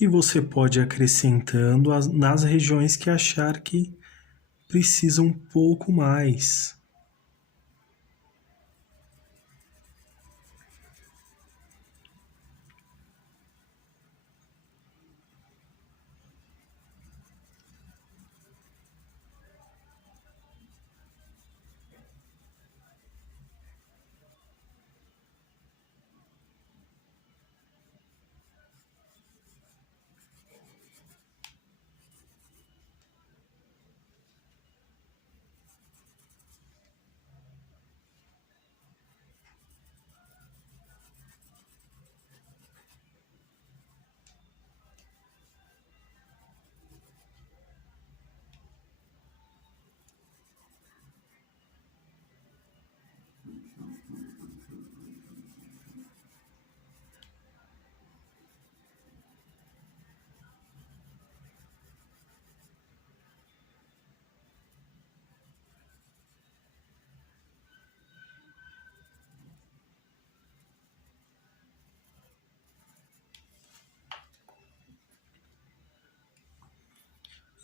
E você pode ir acrescentando nas regiões que achar que precisa um pouco mais.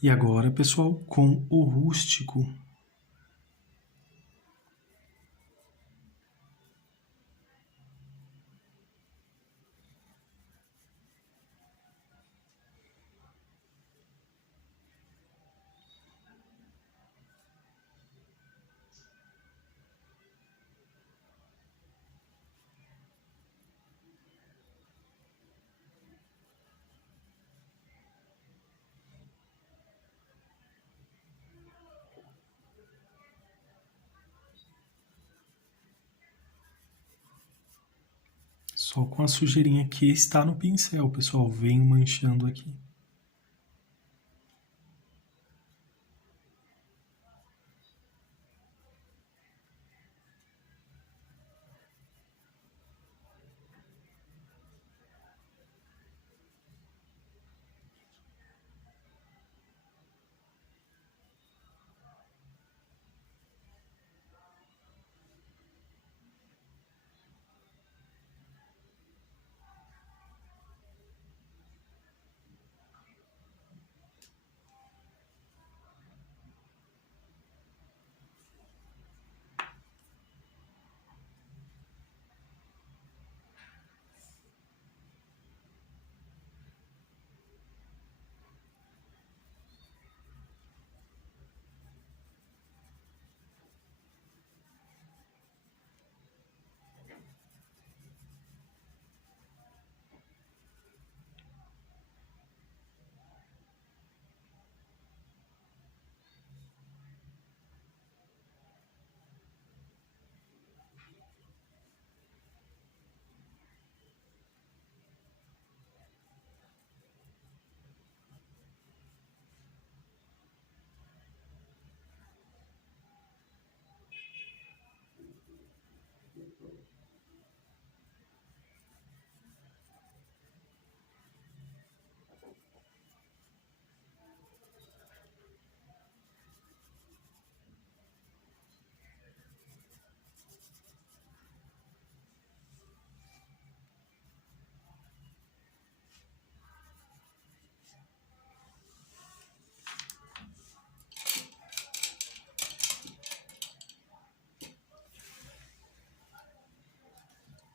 E agora, pessoal, com o rústico. Só com a sujeirinha que está no pincel, pessoal. Venho manchando aqui.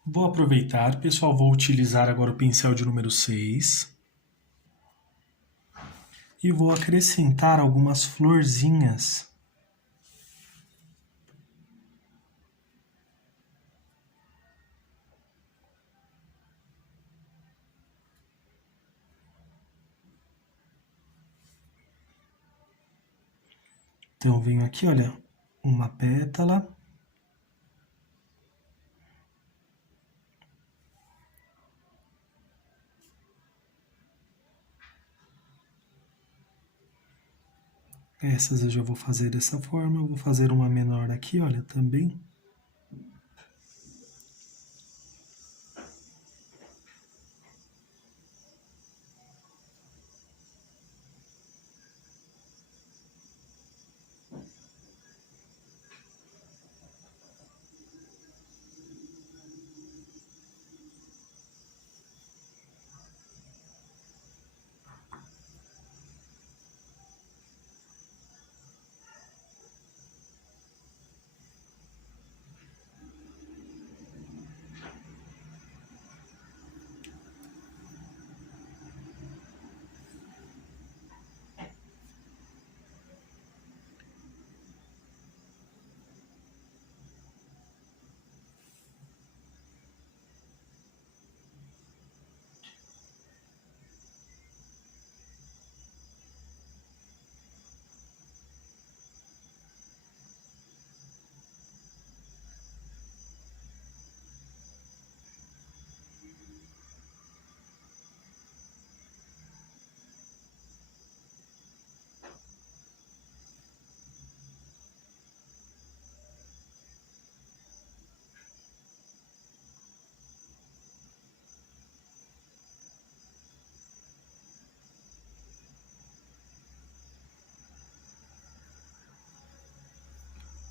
Vou aproveitar, pessoal, vou utilizar agora o pincel de número 6 e vou acrescentar algumas florzinhas. Então, venho aqui, olha, uma pétala. Essas eu já vou fazer dessa forma. Eu vou fazer uma menor aqui, olha, também.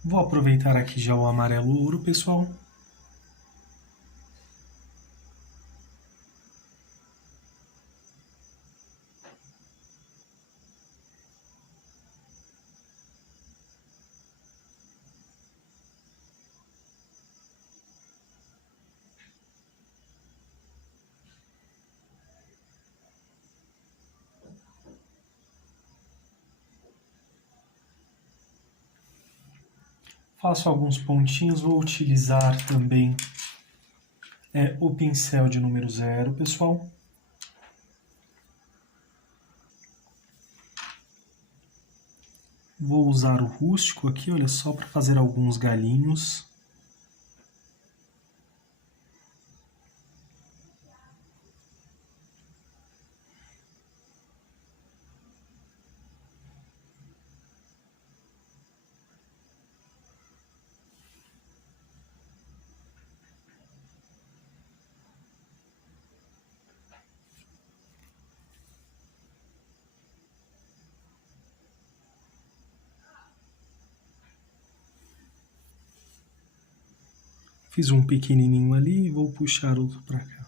Vou aproveitar aqui já o amarelo ouro, pessoal. Faço alguns pontinhos, vou utilizar também o pincel de número 0, pessoal. Vou usar o rústico aqui, olha só, para fazer alguns galinhos. Fiz um pequenininho ali e vou puxar outro para cá.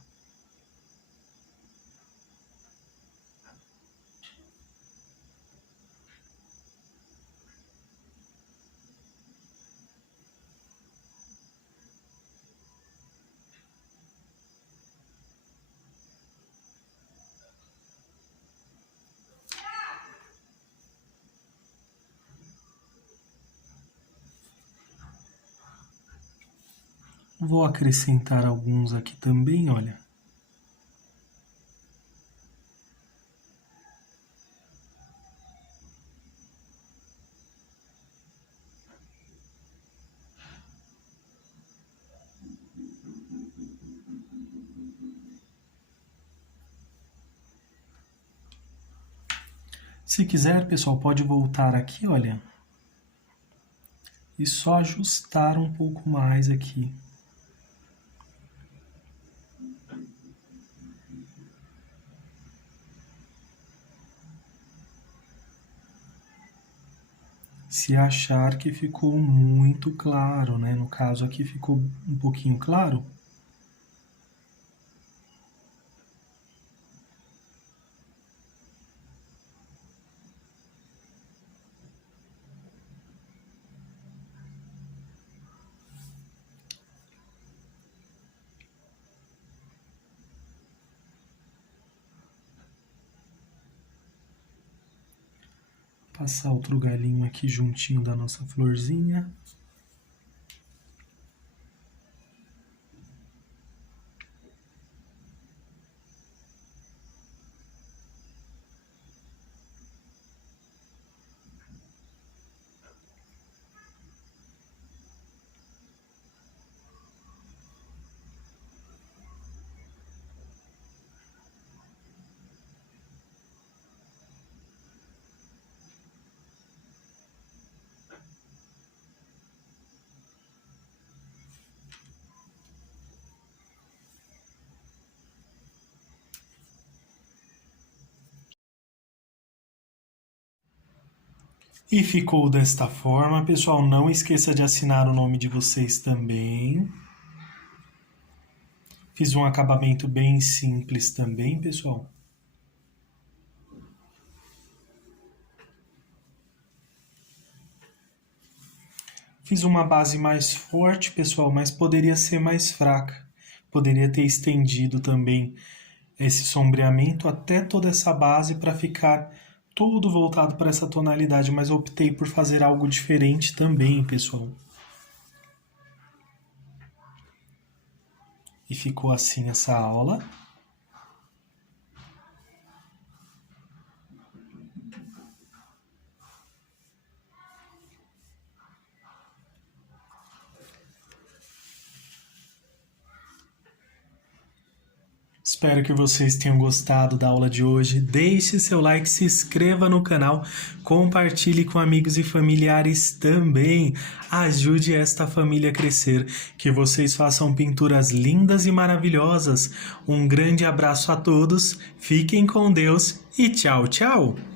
Vou acrescentar alguns aqui também, olha. Se quiser, pessoal, pode voltar aqui, olha. E só ajustar um pouco mais aqui. se achar que ficou muito claro, né? No caso aqui ficou um pouquinho claro. Passar outro galinho aqui juntinho da nossa florzinha. E ficou desta forma, pessoal. Não esqueça de assinar o nome de vocês também. Fiz um acabamento bem simples também, pessoal. Fiz uma base mais forte, pessoal, mas poderia ser mais fraca. Poderia ter estendido também esse sombreamento até toda essa base para ficar todo voltado para essa tonalidade, mas eu optei por fazer algo diferente também, pessoal. E ficou assim essa aula. Espero que vocês tenham gostado da aula de hoje. Deixe seu like, se inscreva no canal, compartilhe com amigos e familiares também. Ajude esta família a crescer. Que vocês façam pinturas lindas e maravilhosas. Um grande abraço a todos, fiquem com Deus e tchau, tchau!